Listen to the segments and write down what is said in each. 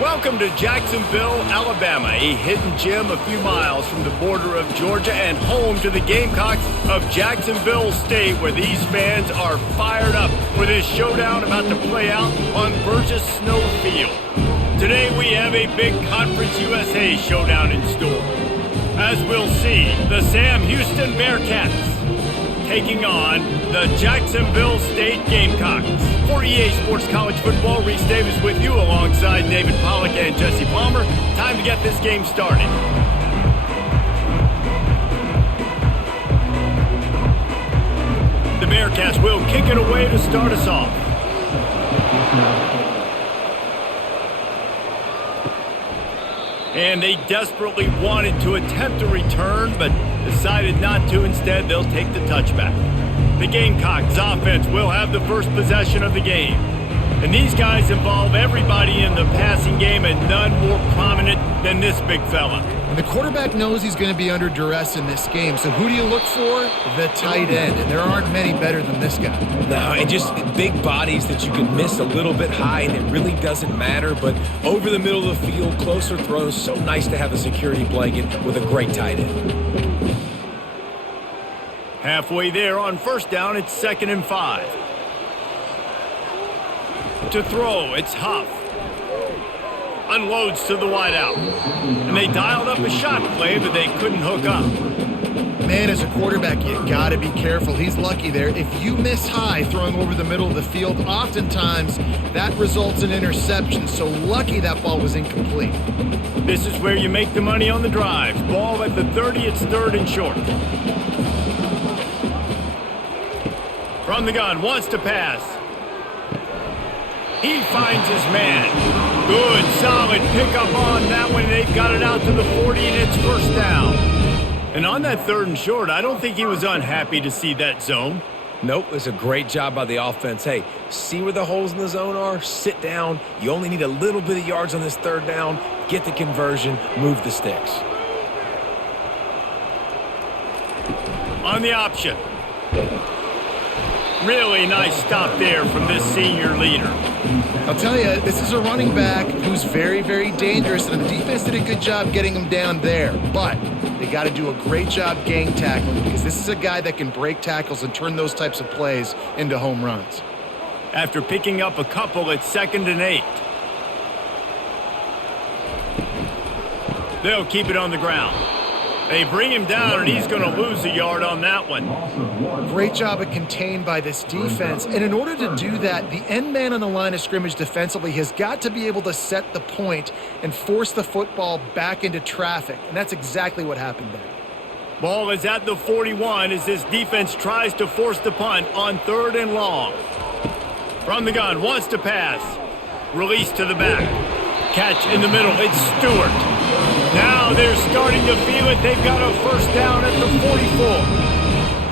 Welcome to Jacksonville, Alabama, a hidden gem a few miles from the border of Georgia and home to the Gamecocks of Jacksonville State, where these fans are fired up for this showdown about to play out on Burgess Snow Field. Today we have a big Conference USA showdown in store. As we'll see, the Sam Houston Bearcats taking on the Jacksonville State Gamecocks. For EA Sports College Football, Reese Davis with you alongside David Pollack and Jesse Palmer. Time to get this game started. The Bearcats will kick it away to start us off. And they desperately wanted to attempt a return, but decided not to. Instead, they'll take the touchback. The Gamecocks offense will have the first possession of the game. And these guys involve everybody in the passing game, and none more prominent than this big fella. And the quarterback knows he's going to be under duress in this game. So who do you look for? The tight end. And there aren't many better than this guy. No, and just big bodies that you can miss a little bit high, and it really doesn't matter. But over the middle of the field, closer throws, so nice to have a security blanket with a great tight end. Halfway there on first down, it's 2nd and 5. To throw, it's Huff. Unloads to the wideout. And they dialed up a shot play, but they couldn't hook up. Man, as a quarterback, you got to be careful. He's lucky there. If you miss high throwing over the middle of the field, oftentimes that results in interception. So lucky that ball was incomplete. This is where you make the money on the drives. Ball at the 30, it's 3rd and short. From the gun, wants to pass. He finds his man. Good, solid pickup on that one. They've got it out to the 40, and it's first down. And on that 3rd and short, I don't think he was unhappy to see that zone. Nope, it's a great job by the offense. Hey, see where the holes in the zone are? Sit down. You only need a little bit of yards on this 3rd down. Get the conversion. Move the sticks. On the option. Really nice stop there from this senior leader. I'll tell you, this is a running back who's very, very dangerous, and the defense did a good job getting him down there. But they got to do a great job gang tackling, because this is a guy that can break tackles and turn those types of plays into home runs. After picking up a couple, it's 2nd and 8. They'll keep it on the ground. They bring him down, and he's going to lose a yard on that one. Great job of contained by this defense. And in order to do that, the end man on the line of scrimmage defensively has got to be able to set the point and force the football back into traffic. And that's exactly what happened there. Ball is at the 41 as this defense tries to force the punt on 3rd and long. From the gun, wants to pass. Release to the back. Catch in the middle, it's Stewart. Now they're starting to feel it. They've got a first down at the 44.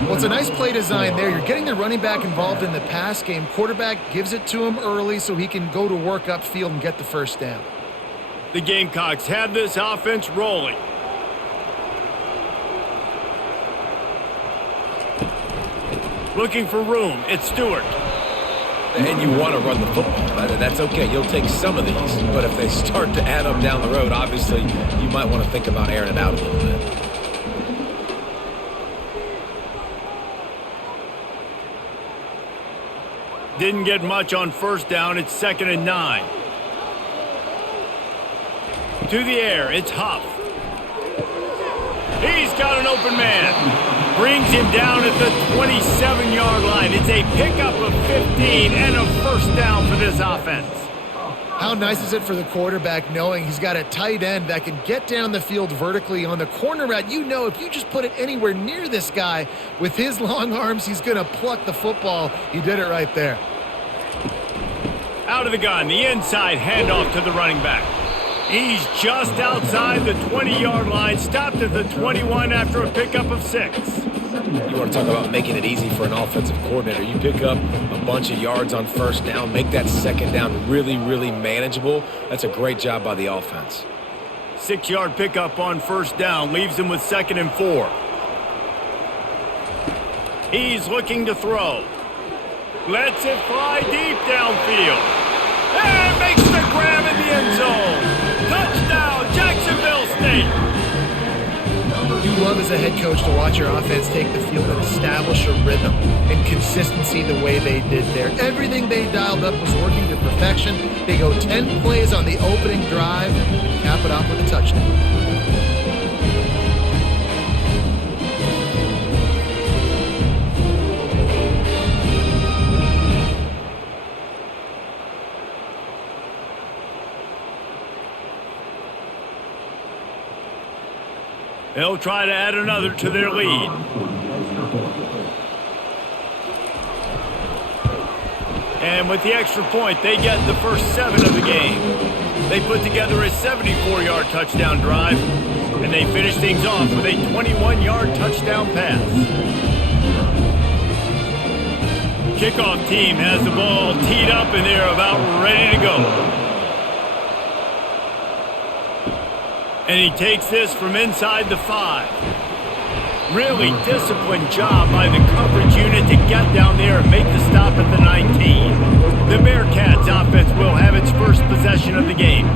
Well, it's a nice play design there. You're getting the running back involved in the pass game. Quarterback gives it to him early so he can go to work upfield and get the first down. The Gamecocks have this offense rolling. Looking for room, it's Stewart. And you want to run the football. That's okay. You'll take some of these. But if they start to add up down the road, obviously, you might want to think about airing it out a little bit. Didn't get much on first down. It's 2nd and 9. To the air, it's Huff. He's got an open man. Brings him down at the 27-yard line. It's a pickup of 15 and a first down for this offense. How nice is it for the quarterback knowing he's got a tight end that can get down the field vertically on the corner route? You know, if you just put it anywhere near this guy with his long arms, he's going to pluck the football. He did it right there. Out of the gun, the inside handoff to the running back. He's just outside the 20-yard line, stopped at the 21 after a pickup of 6. You want to talk about making it easy for an offensive coordinator. You pick up a bunch of yards on first down, make that 2nd down really, really manageable. That's a great job by the offense. 6-yard pickup on first down leaves him with 2nd and 4. He's looking to throw. Lets it fly deep downfield. And makes the grab in the end zone. as a head coach to watch your offense take the field and establish a rhythm and consistency the way they did there. Everything they dialed up was working to perfection. They go 10 plays on the opening drive and cap it off with a touchdown. They'll try to add another to their lead. And with the extra point, they get the first 7 of the game. They put together a 74-yard touchdown drive, and they finish things off with a 21-yard touchdown pass. Kickoff team has the ball teed up, and they're about ready to go. And he takes this from inside the 5. Really disciplined job by the coverage unit to get down there and make the stop at the 19. The Bearcats offense will have its first possession of the game.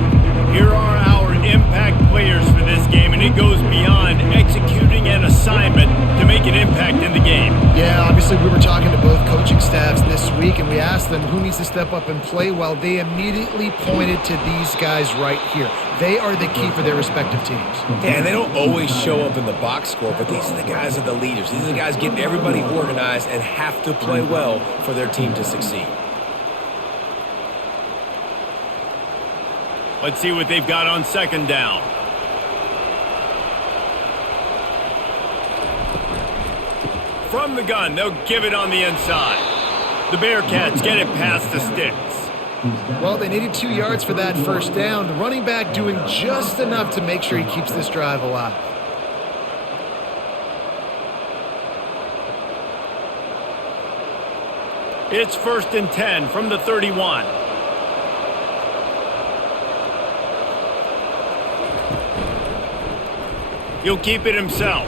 Here are our impact players for this game, and it goes beyond executing an assignment to make an impact in the game. Yeah, obviously we were talking to both coaching staffs this week, and we asked them who needs to step up and play well. They immediately pointed to these guys right here. They are the key for their respective teams. Yeah, and they don't always show up in the box score, but these are the guys that are the leaders. These are the guys getting everybody organized and have to play well for their team to succeed. Let's see what they've got on second down. From the gun, they'll give it on the inside. The Bearcats get it past the sticks. Well, they needed 2 yards for that first down. The running back doing just enough to make sure he keeps this drive alive. It's 1st and 10 from the 31. He'll keep it himself.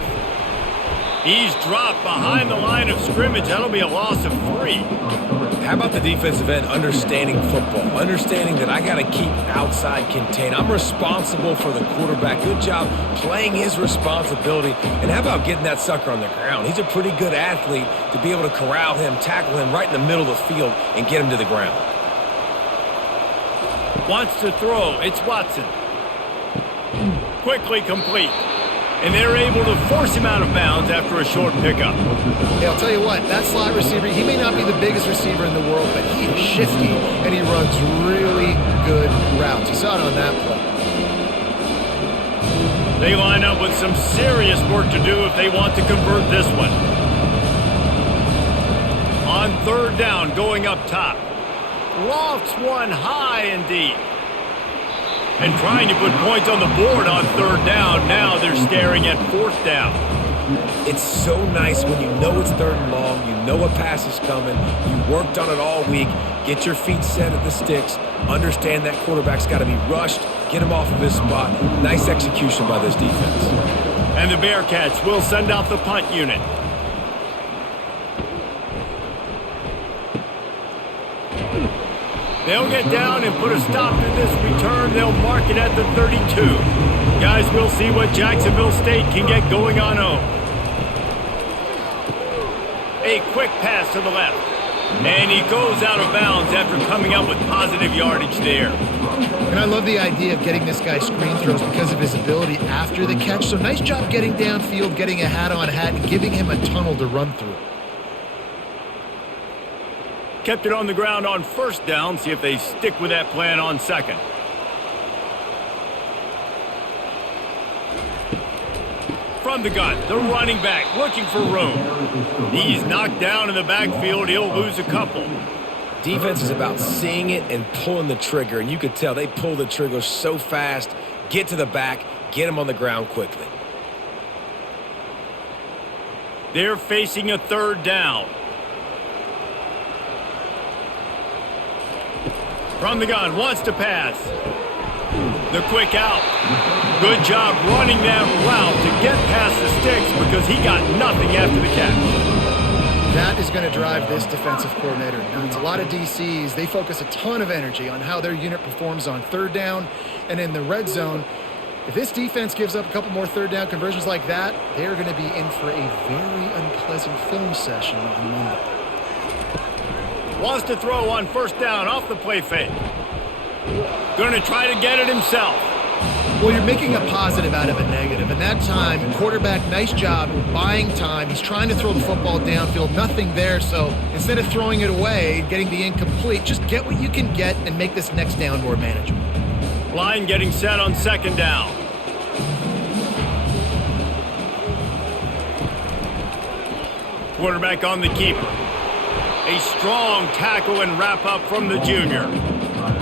He's dropped behind the line of scrimmage. That'll be a loss of 3. How about the defensive end understanding football, understanding that I got to keep outside contained. I'm responsible for the quarterback. Good job playing his responsibility. And how about getting that sucker on the ground? He's a pretty good athlete to be able to corral him, tackle him right in the middle of the field, and get him to the ground. Wants to throw. It's Watson. Quickly complete. And they're able to force him out of bounds after a short pickup. Hey, I'll tell you what, that slot receiver, he may not be the biggest receiver in the world, but he is shifty, and he runs really good routes. You saw it on that play. They line up with some serious work to do if they want to convert this one. On third down, going up top. Lofts one high and deep. And trying to put points on the board on third down. Now they're staring at 4th down. It's so nice when you know it's 3rd and long, you know a pass is coming, you worked on it all week, get your feet set at the sticks, understand that quarterback's got to be rushed, get him off of his spot. Nice execution by this defense. And the Bearcats will send out the punt unit. They'll get down and put a stop to this return. They'll mark it at the 32. Guys, we'll see what Jacksonville State can get going on home. A quick pass to the left. And he goes out of bounds after coming up with positive yardage there. And I love the idea of getting this guy screen throws because of his ability after the catch. So nice job getting downfield, getting a hat-on-hat, and giving him a tunnel to run through. Kept it on the ground on first down. See if they stick with that plan on second. From the gun, the running back looking for room. He's knocked down in the backfield. He'll lose a couple. Defense is about seeing it and pulling the trigger, and you could tell they pull the trigger so fast, get to the back, get him on the ground quickly. They're facing a 3rd down. From the gun, wants to pass. The quick out. Good job running that route to get past the sticks because he got nothing after the catch. That is going to drive this defensive coordinator nuts. A lot of DCs, they focus a ton of energy on how their unit performs on 3rd down and in the red zone. If this defense gives up a couple more third down conversions like that, they're going to be in for a very unpleasant film session on Monday. Wants to throw on first down off the play fake. Going to try to get it himself. Well, you're making a positive out of a negative. And that time, quarterback, nice job buying time. He's trying to throw the football downfield. Nothing there. So instead of throwing it away, getting the incomplete, just get what you can get and make this next down more manageable. Line getting set on second down. Quarterback on the keeper. A strong tackle and wrap up from the junior.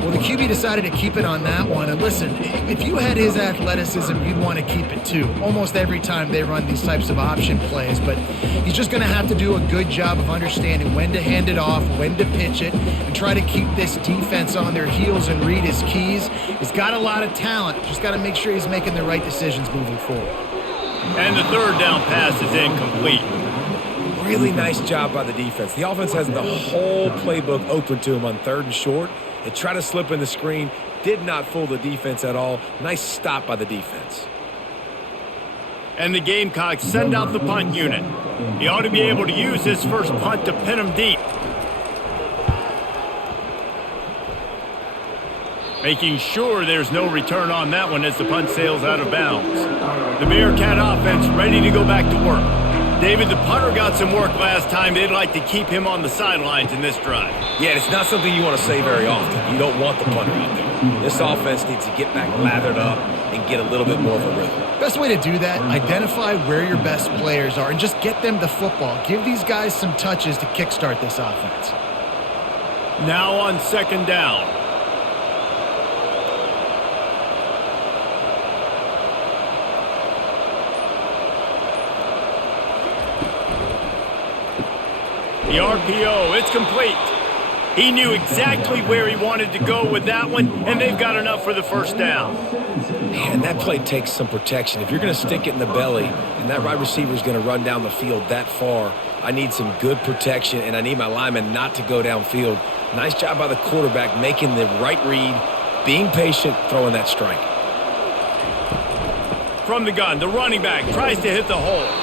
Well, the QB decided to keep it on that one. And listen, if you had his athleticism, you'd want to keep it too. Almost every time they run these types of option plays. But he's just going to have to do a good job of understanding when to hand it off, when to pitch it, and try to keep this defense on their heels and read his keys. He's got a lot of talent. Just got to make sure he's making the right decisions moving forward. And the third down pass is incomplete. Really nice job by the defense. The offense has the whole playbook open to him on third and short. They try to slip in the screen. Did not fool the defense at all. Nice stop by the defense. And the Gamecocks send out the punt unit. He ought to be able to use his first punt to pin him deep. Making sure there's no return on that one as the punt sails out of bounds. The Bearcat offense ready to go back to work. David, the punter got some work last time. They'd like to keep him on the sidelines in this drive. Yeah, it's not something you want to say very often. You don't want the punter out there. This offense needs to get back lathered up and get a little bit more of a rhythm. Best way to do that, identify where your best players are and just get them the football. Give these guys some touches to kickstart this offense. Now on second down. The RPO, it's complete. He knew exactly where he wanted to go with that one, and they've got enough for the first down. Man, that play takes some protection. If you're going to stick it in the belly and that wide receiver is going to run down the field that far, I need some good protection, and I need my lineman not to go downfield. Nice job by the quarterback making the right read, being patient, throwing that strike. From the gun, the running back tries to hit the hole.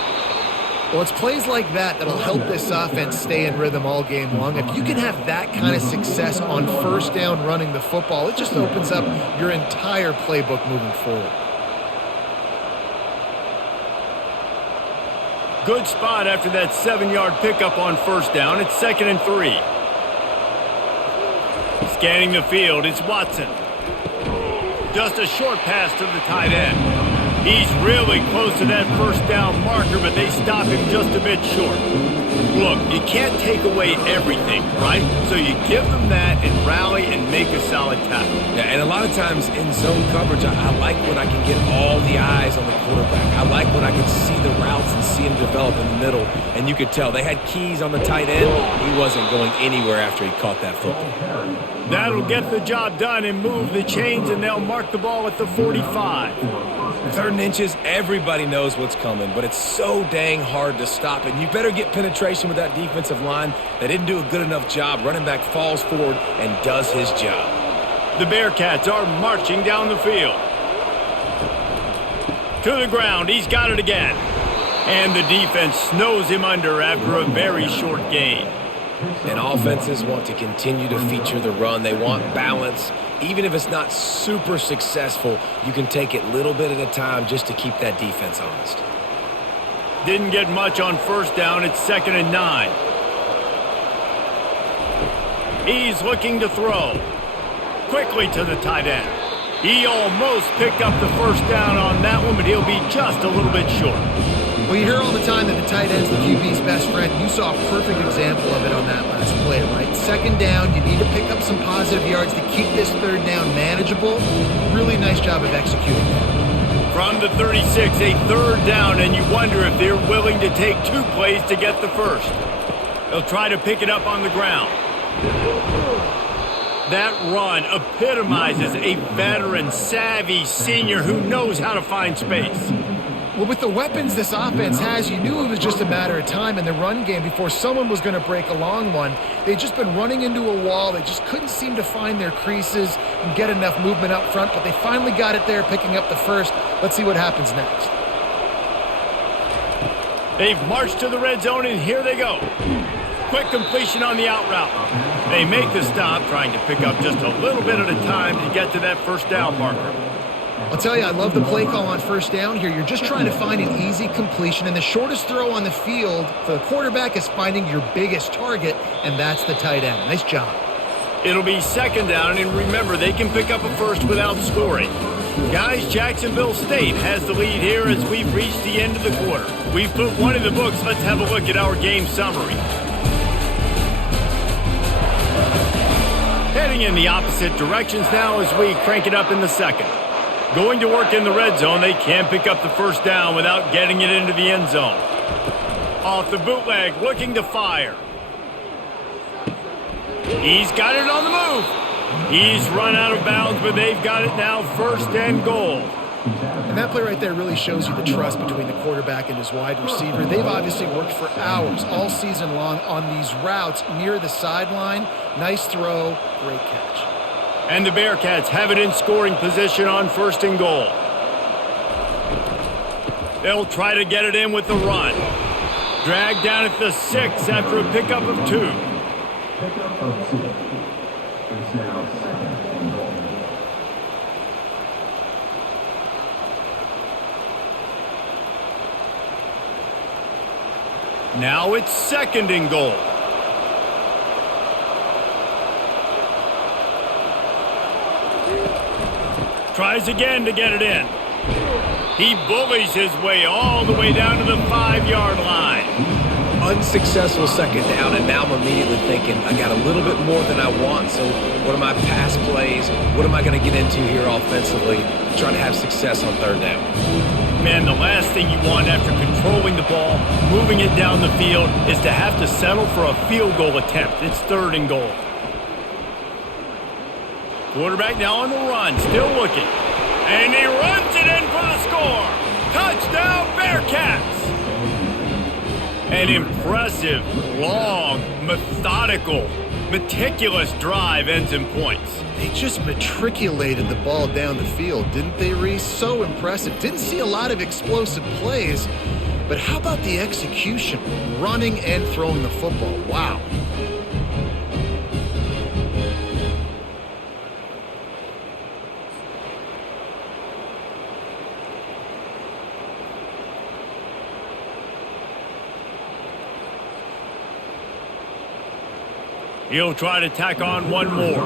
Well, it's plays like that that'll help this offense stay in rhythm all game long. If you can have that kind of success on first down running the football, it just opens up your entire playbook moving forward. Good spot after that 7-yard pickup on first down. It's 2nd and 3. Scanning the field, it's Watson. Just a short pass to the tight end. He's really close to that first down marker, but they stop him just a bit short. Look, you can't take away everything, right? So you give them that and rally and make a solid tackle. Yeah, and a lot of times in zone coverage, I like when I can get all the eyes on the quarterback. I like when I can see the routes and see him develop in the middle. And you could tell they had keys on the tight end. He wasn't going anywhere after he caught that football. That'll get the job done and move the chains, and they'll mark the ball at the 45. 3rd and inches, everybody knows what's coming, but it's so dang hard to stop it. You better get penetration with that defensive line. They didn't do a good enough job. Running back falls forward and does his job. The Bearcats are marching down the field. To the ground, he's got it again. And the defense snows him under after a very short gain. And offenses want to continue to feature the run. They want balance. Even if it's not super successful, you can take it little bit at a time just to keep that defense honest. Didn't get much on first down. It's 2nd and 9. He's looking to throw. Quickly to the tight end. He almost picked up the first down on that one, but he'll be just a little bit short. Well, you hear all the time that the tight end's the QB's best friend. You saw a perfect example of it on that last play, right? 2nd down, you need to pick up some positive yards to keep this 3rd down manageable. Really nice job of executing that. From the 36, a 3rd down, and you wonder if they're willing to take 2 plays to get the first. They'll try to pick it up on the ground. That run epitomizes a veteran, savvy senior who knows how to find space. Well, with the weapons this offense has, you knew it was just a matter of time in the run game before someone was going to break a long one. They'd just been running into a wall. They just couldn't seem to find their creases and get enough movement up front, but they finally got it there, picking up the first. Let's see what happens next. They've marched to the red zone, and here they go. Quick completion on the out route. They make the stop, trying to pick up just a little bit at a time to get to that first down marker. I'll tell you, I love the play call on first down here. You're just trying to find an easy completion, and the shortest throw on the field for the quarterback is finding your biggest target, and that's the tight end. Nice job. It'll be second down, and remember, they can pick up a first without scoring. Guys, Jacksonville State has the lead here as we've reached the end of the quarter. We've put one in the books. Let's have a look at our game summary. Heading in the opposite directions now as we crank it up in the second. Going to work in the red zone, they can't pick up the first down without getting it into the end zone. Off the bootleg, looking to fire. He's got it on the move. He's run out of bounds, but they've got it now first and goal. And that play right there really shows you the trust between the quarterback and his wide receiver. They've obviously worked for hours all season long on these routes near the sideline. Nice throw, great catch. And the Bearcats have it in scoring position on first and goal. They'll try to get it in with the run. Dragged down at the 6 after a pickup of 2. Pickup of 2. It's now second and goal. Now it's second and goal. Tries again to get it in. He bullies his way all the way down to the 5-yard line. Unsuccessful second down, and now I'm immediately thinking, I got a little bit more than I want, so what are my pass plays? What am I going to get into here offensively? Trying to have success on third down. Man, the last thing you want after controlling the ball, moving it down the field, is to have to settle for a field goal attempt. It's third and goal. Quarterback now on the run, still looking. And he runs it in for the score. Touchdown, Bearcats! An impressive, long, methodical, meticulous drive ends in points. They just matriculated the ball down the field, didn't they, Reese? So impressive. Didn't see a lot of explosive plays, but how about the execution? Running and throwing the football. Wow. He'll try to tack on one more.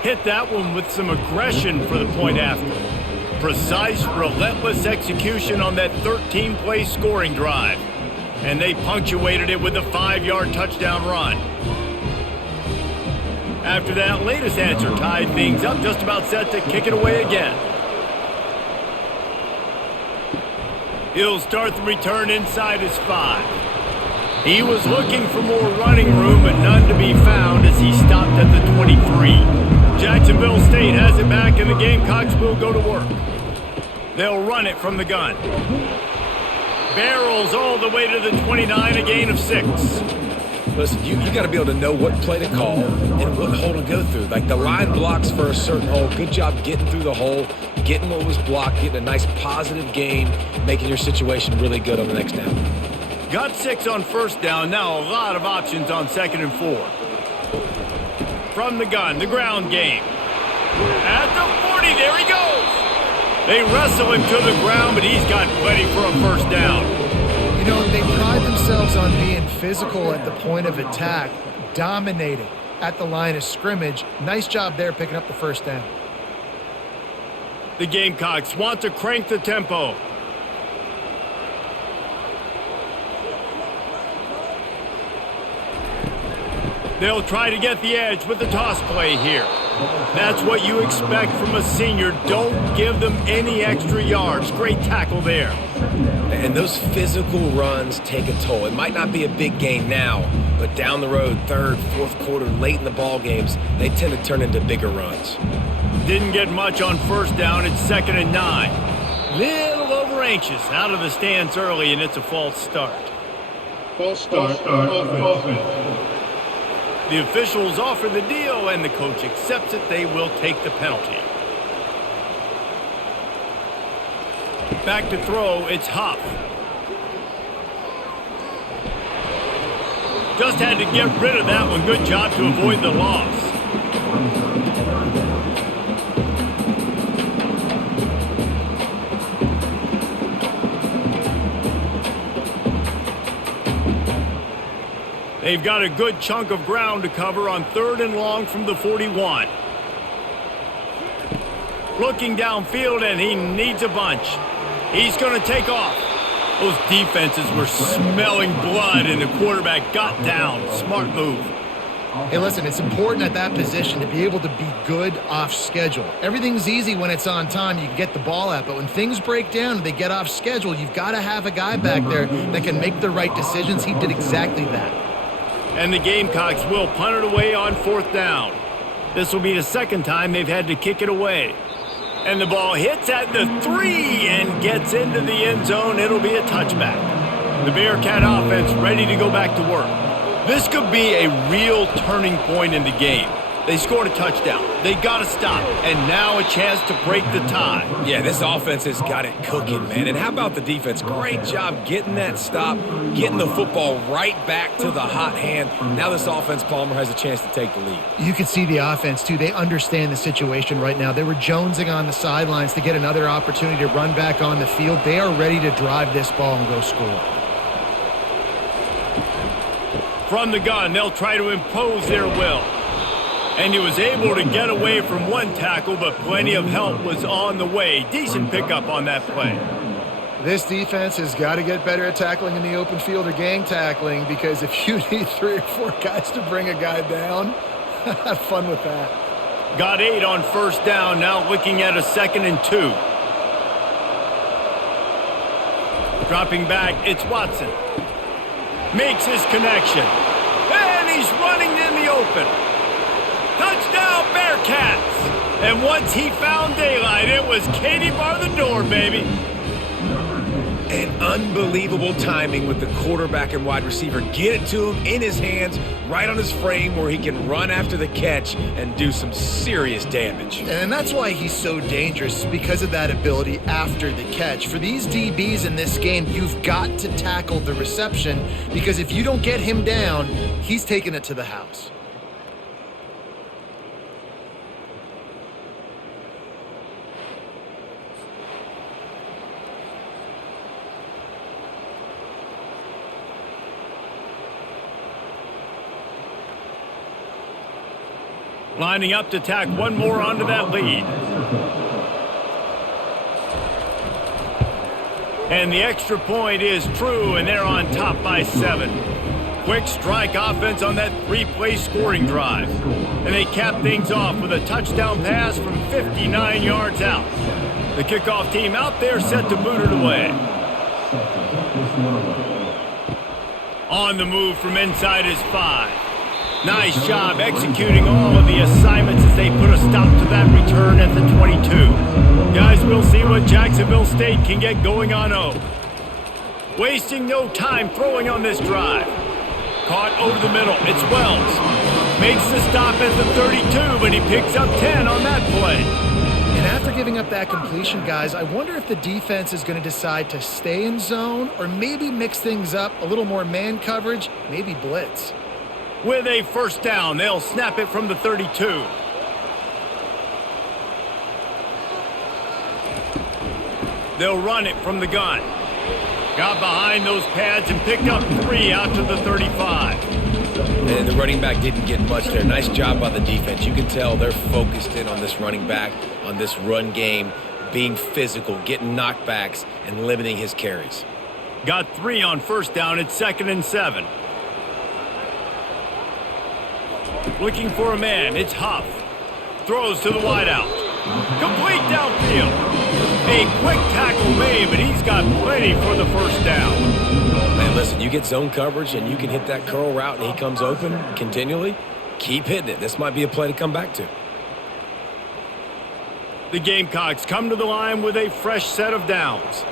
Hit that one with some aggression for the point after. Precise, relentless execution on that 13-play scoring drive. And they punctuated it with a 5-yard touchdown run. After that latest answer tied things up, just about set to kick it away again. He'll start the return inside his 5. He was looking for more running room, but none to be found as he stopped at the 23. Jacksonville State has it back, and the Gamecocks will go to work. They'll run it from the gun. Barrels all the way to the 29, a gain of 6. Listen, you got to be able to know what play to call and what hole to go through. Like the line blocks for a certain hole. Good job getting through the hole, getting what was blocked, getting a nice positive gain, making your situation really good on the next down. Got 6 on first down. Now a lot of options on second and 4. From the gun, the ground game. At the 40, there he goes. They wrestle him to the ground, but he's got plenty for a first down. You know, they pride themselves on being physical at the point of attack, dominating at the line of scrimmage. Nice job there picking up the first down. The Gamecocks want to crank the tempo. They'll try to get the edge with the toss play here. That's what you expect from a senior. Don't give them any extra yards. Great tackle there. And those physical runs take a toll. It might not be a big gain now, but down the road, third, fourth quarter, late in the ball games, they tend to turn into bigger runs. Didn't get much on first down. It's 2nd and 9. Little over anxious. Out of the stance early, and it's a false start. False start. Offense. The officials offer the deal, and the coach accepts it. They will take the penalty. Back to throw, it's Huff. Just had to get rid of that one. Good job to avoid the loss. They've got a good chunk of ground to cover on 3rd and long from the 41. Looking downfield, and he needs a bunch. He's going to take off. Those defenses were smelling blood, and the quarterback got down. Smart move. Hey, listen, it's important at that position to be able to be good off schedule. Everything's easy when it's on time. You can get the ball out, but when things break down and they get off schedule, you've got to have a guy back there that can make the right decisions. He did exactly that. And the Gamecocks will punt it away on 4th down. This will be the 2nd time they've had to kick it away. And the ball hits at the 3 and gets into the end zone. It'll be a touchback. The Bearcat offense ready to go back to work. This could be a real turning point in the game. They scored a touchdown. They got to stop. And now a chance to break the tie. Yeah, this offense has got it cooking, man. And how about the defense? Great job getting that stop, getting the football right back to the hot hand. Now this offense, Palmer, has a chance to take the lead. You can see the offense, too. They understand the situation right now. They were jonesing on the sidelines to get another opportunity to run back on the field. They are ready to drive this ball and go score. From the gun, they'll try to impose their will. And he was able to get away from one tackle, but plenty of help was on the way. Decent pickup on that play. This defense has got to get better at tackling in the open field or gang tackling, because if you need 3 or 4 guys to bring a guy down, have fun with that. Got 8 on first down, now looking at a 2nd and 2. Dropping back, it's Watson. Makes his connection. And he's running in the open. Touchdown, Bearcats! And once he found daylight, it was Katie bar the door, baby. And unbelievable timing with the quarterback and wide receiver. Get it to him in his hands, right on his frame where he can run after the catch and do some serious damage. And that's why he's so dangerous, because of that ability after the catch. For these DBs in this game, you've got to tackle the reception, because if you don't get him down, he's taking it to the house. Lining up to tack one more onto that lead. And the extra point is true, and they're on top by 7. Quick strike offense on that 3-play scoring drive. And they cap things off with a touchdown pass from 59 yards out. The kickoff team out there set to boot it away. On the move from inside is 5. Nice job executing all of the assignments as they put a stop to that return at the 22. Guys, we'll see what Jacksonville State can get going on O. Wasting no time throwing on this drive. Caught over the middle. It's Wells. Makes the stop at the 32, but he picks up 10 on that play. And after giving up that completion, guys, I wonder if the defense is going to decide to stay in zone or maybe mix things up, a little more man coverage, maybe blitz. With a first down, they'll snap it from the 32. They'll run it from the gun. Got behind those pads and picked up 3 out to the 35. And the running back didn't get much there. Nice job by the defense. You can tell they're focused in on this running back, on this run game, being physical, getting knockbacks, and limiting his carries. Got 3 on first down. It's 2nd and 7. Looking for a man. It's Huff. Throws to the wideout. Complete downfield. A quick tackle made, but he's got plenty for the first down. Man, listen, you get zone coverage and you can hit that curl route and he comes open continually. Keep hitting it. This might be a play to come back to. The Gamecocks come to the line with a fresh set of downs.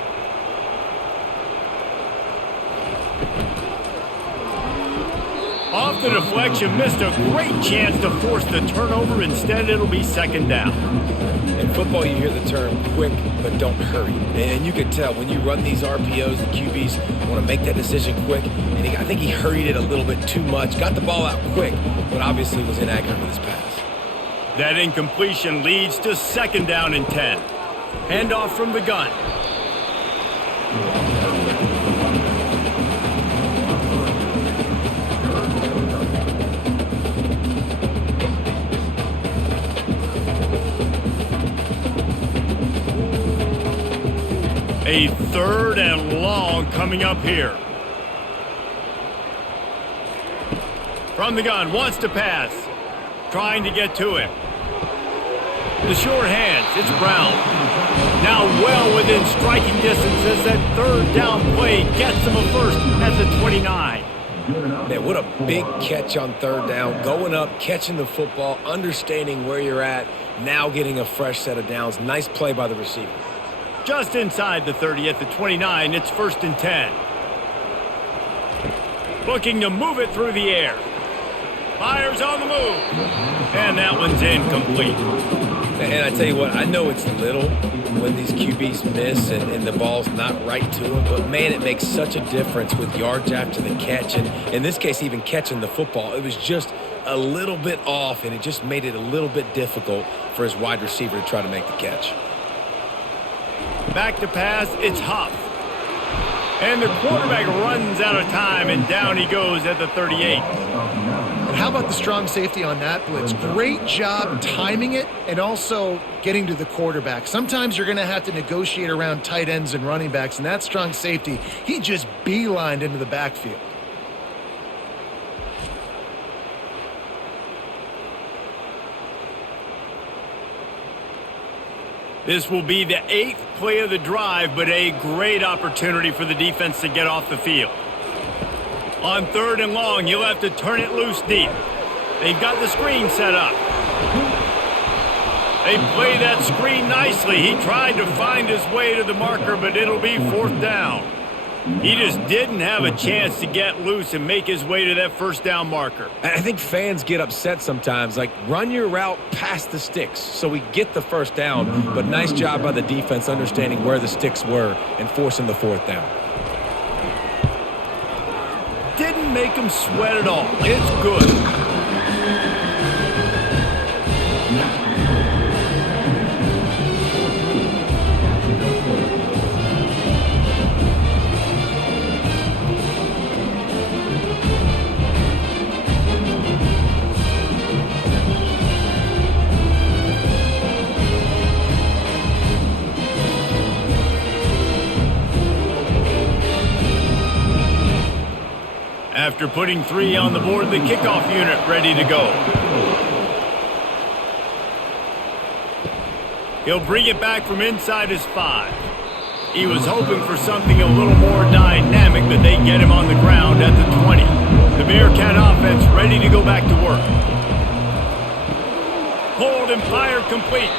Off the deflection, missed a great chance to force the turnover. Instead, it'll be second down. In football, you hear the term quick, but don't hurry. And you can tell when you run these RPOs, the QBs want to make that decision quick. And I think he hurried it a little bit too much. Got the ball out quick, but obviously was inaccurate with his pass. That incompletion leads to second down and 10. Handoff from the gun. A third and long coming up here. From the gun, wants to pass. Trying to get to him. The short hands, it's Brown. Now well within striking distance as that third down play gets him a first at the 29. Man, what a big catch on third down. Going up, catching the football, understanding where you're at, now getting a fresh set of downs. Nice play by the receiver. Just inside the 30 at the 29, it's first and 10. Looking to move it through the air. Fires on the move. And that one's incomplete. And I tell you what, I know it's little when these QBs miss and the ball's not right to them, but man, it makes such a difference with yards after the catch. And in this case, even catching the football, it was just a little bit off, and it just made it a little bit difficult for his wide receiver to try to make the catch. Back to pass, it's Huff. And the quarterback runs out of time, and down he goes at the 38. And how about the strong safety on that blitz? Great job timing it and also getting to the quarterback. Sometimes you're going to have to negotiate around tight ends and running backs, and that strong safety, he just beelined into the backfield. This will be the 8th play of the drive, but a great opportunity for the defense to get off the field. On third and long, you'll have to turn it loose deep. They've got the screen set up. They play that screen nicely. He tried to find his way to the marker, but it'll be fourth down. He just didn't have a chance to get loose and make his way to that first down marker. I think fans get upset sometimes, like run your route past the sticks so we get the first down, but nice job by the defense understanding where the sticks were and forcing the fourth down. Didn't make him sweat at all. It's good. After putting 3 on the board, the kickoff unit ready to go. He'll bring it back from inside his 5. He was hoping for something a little more dynamic, but they get him on the ground at the 20. The Bearcat offense ready to go back to work. Pulled and fired complete.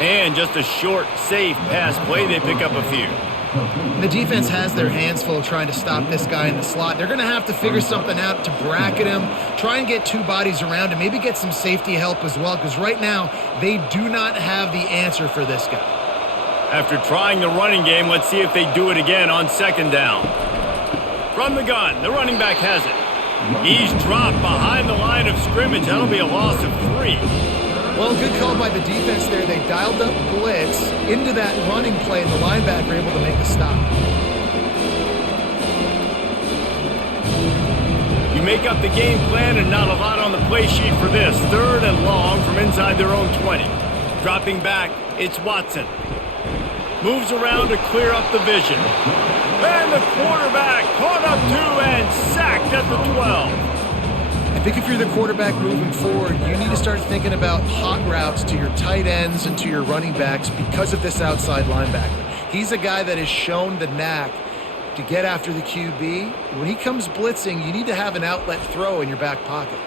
And just a short, safe pass play. They pick up a few. The defense has their hands full trying to stop this guy in the slot. They're going to have to figure something out to bracket him, try and get 2 bodies around him, maybe get some safety help as well, because right now they do not have the answer for this guy. After trying the running game, let's see if they do it again on second down. From the gun, the running back has it. He's dropped behind the line of scrimmage. That'll be a loss of 3. Well, good call by the defense there. They dialed up blitz into that running play, and the linebacker able to make the stop. You make up the game plan and not a lot on the play sheet for this. Third and long from inside their own 20. Dropping back, it's Watson. Moves around to clear up the vision. And the quarterback caught up 2 and sacked at the 12. think if you're the quarterback moving forward, you need to start thinking about hot routes to your tight ends and to your running backs because of this outside linebacker. He's a guy that has shown the knack to get after the QB. When he comes blitzing, you need to have an outlet throw in your back pocket.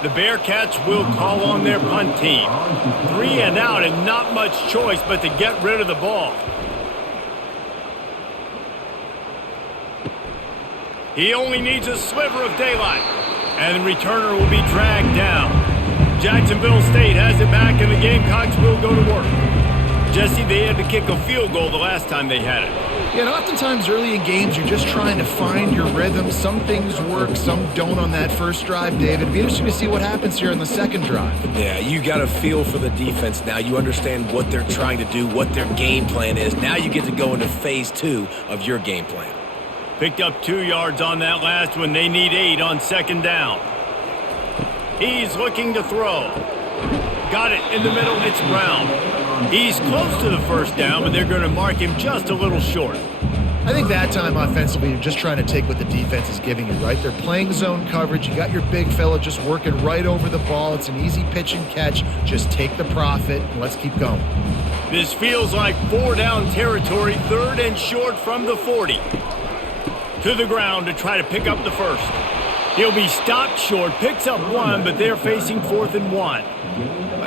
The Bearcats will call on their punt team. 3 and out and not much choice but to get rid of the ball. He only needs a sliver of daylight. And the returner will be dragged down. Jacksonville State has it back and the Gamecocks will go to work. Jesse, they had to kick a field goal the last time they had it. Yeah, and oftentimes early in games, you're just trying to find your rhythm. Some things work, some don't on that first drive, David. It'd be interesting to see what happens here on the second drive. Yeah, you got a feel for the defense now. You understand what they're trying to do, what their game plan is. Now you get to go into phase 2 of your game plan. Picked up 2 yards on that last one. They need 8 on second down. He's looking to throw. Got it in the middle. It's Brown. He's close to the first down, but they're going to mark him just a little short. I think that time offensively, you're just trying to take what the defense is giving you, right? They're playing zone coverage. You got your big fella just working right over the ball. It's an easy pitch and catch. Just take the profit and let's keep going. This feels like 4 down territory, 3rd and short from the 40. To the ground to try to pick up the first. He'll be stopped short, picks up 1, but they're facing 4th and 1.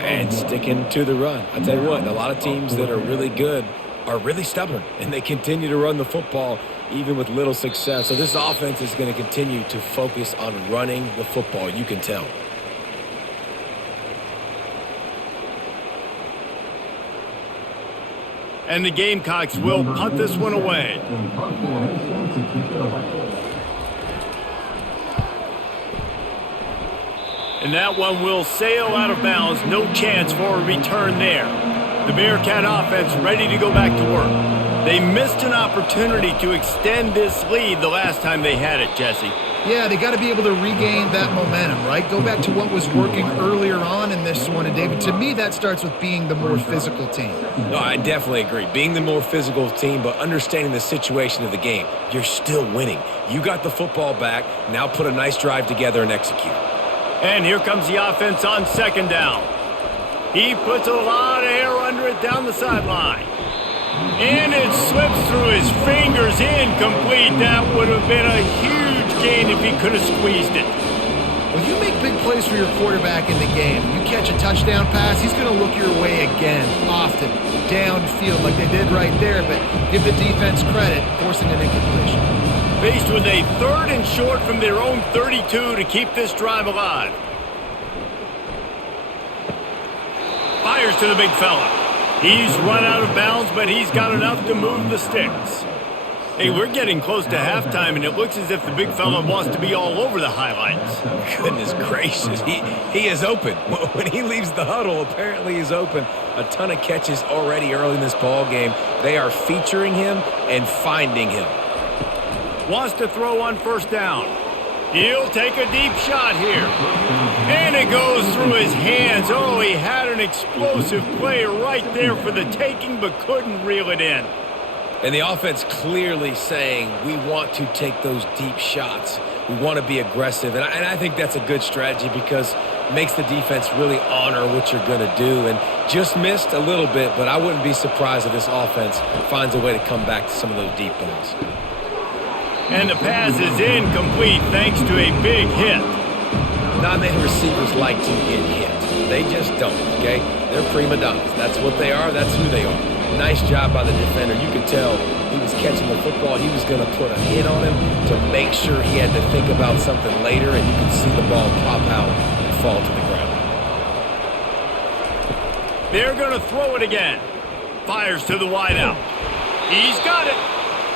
And sticking to the run. I tell you what, a lot of teams that are really good are really stubborn, and they continue to run the football even with little success. So this offense is going to continue to focus on running the football. You can tell. And the Gamecocks will punt this one away. And that one will sail out of bounds. No chance for a return there. The Bearcat offense ready to go back to work. They missed an opportunity to extend this lead the last time they had it, Jesse. Yeah, they got to be able to regain that momentum, right? Go back to what was working earlier on in this one. And, David, to me, that starts with being the more physical team. No, I definitely agree. Being the more physical team, but understanding the situation of the game. You're still winning. You got the football back. Now put a nice drive together and execute. And here comes the offense on second down. He puts a lot of air under it down the sideline. And it slips through his fingers, incomplete. That would have been a huge gain if he could have squeezed it. When you make big plays for your quarterback in the game, you catch a touchdown pass, he's going to look your way again, often, downfield like they did right there, but give the defense credit, forcing an incompletion. Faced with a 3rd and short from their own 32 to keep this drive alive. Fires to the big fella. He's run out of bounds, but he's got enough to move the sticks. Hey, we're getting close to halftime, and it looks as if the big fella wants to be all over the highlights. Goodness gracious, he is open. When he leaves the huddle, apparently he's open. A ton of catches already early in this ball game. They are featuring him and finding him. Wants to throw on first down. He'll take a deep shot here. And it goes through his hands. Oh, he had an explosive play right there for the taking, but couldn't reel it in. And the offense clearly saying, we want to take those deep shots. We want to be aggressive. And I think that's a good strategy because it makes the defense really honor what you're going to do. And just missed a little bit, but I wouldn't be surprised if this offense finds a way to come back to some of those deep balls. And the pass is incomplete thanks to a big hit. Not many receivers like to get hit. They just don't, okay? They're prima donnas. That's what they are. That's who they are. Nice job by the defender. You could tell he was catching the football. He was going to put a hit on him to make sure he had to think about something later, and you could see the ball pop out and fall to the ground. They're going to throw it again. Fires to the wideout. He's got it.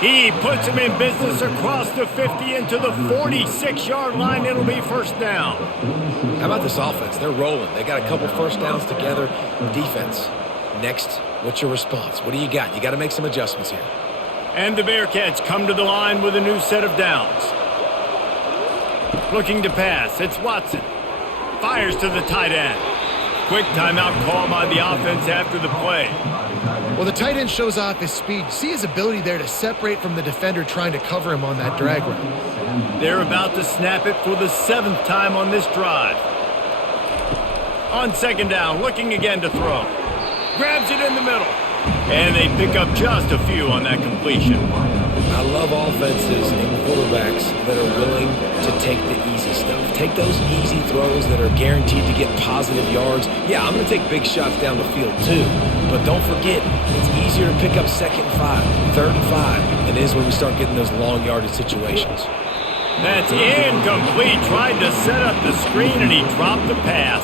He puts him in business across the 50 into the 46-yard line. It'll be first down. How about this offense? They're rolling. They got a couple first downs together. Defense. Next, what's your response? What do you got? You got to make some adjustments here. And the Bearcats come to the line with a new set of downs. Looking to pass. It's Watson. Fires to the tight end. Quick timeout call by the offense after the play. Well, the tight end shows off his speed. See his ability there to separate from the defender trying to cover him on that drag route. They're about to snap it for the 7th time on this drive. On 2nd down, looking again to throw. Grabs it in the middle. And they pick up just a few on that completion. I love offenses and quarterbacks that are willing to take the easy stuff. Take those easy throws that are guaranteed to get positive yards. Yeah, I'm going to take big shots down the field too. But don't forget, it's easier to pick up 2nd and 5, 3rd and 5 than it is when we start getting those long yardage situations. That's incomplete. Tried to set up the screen and he dropped the pass.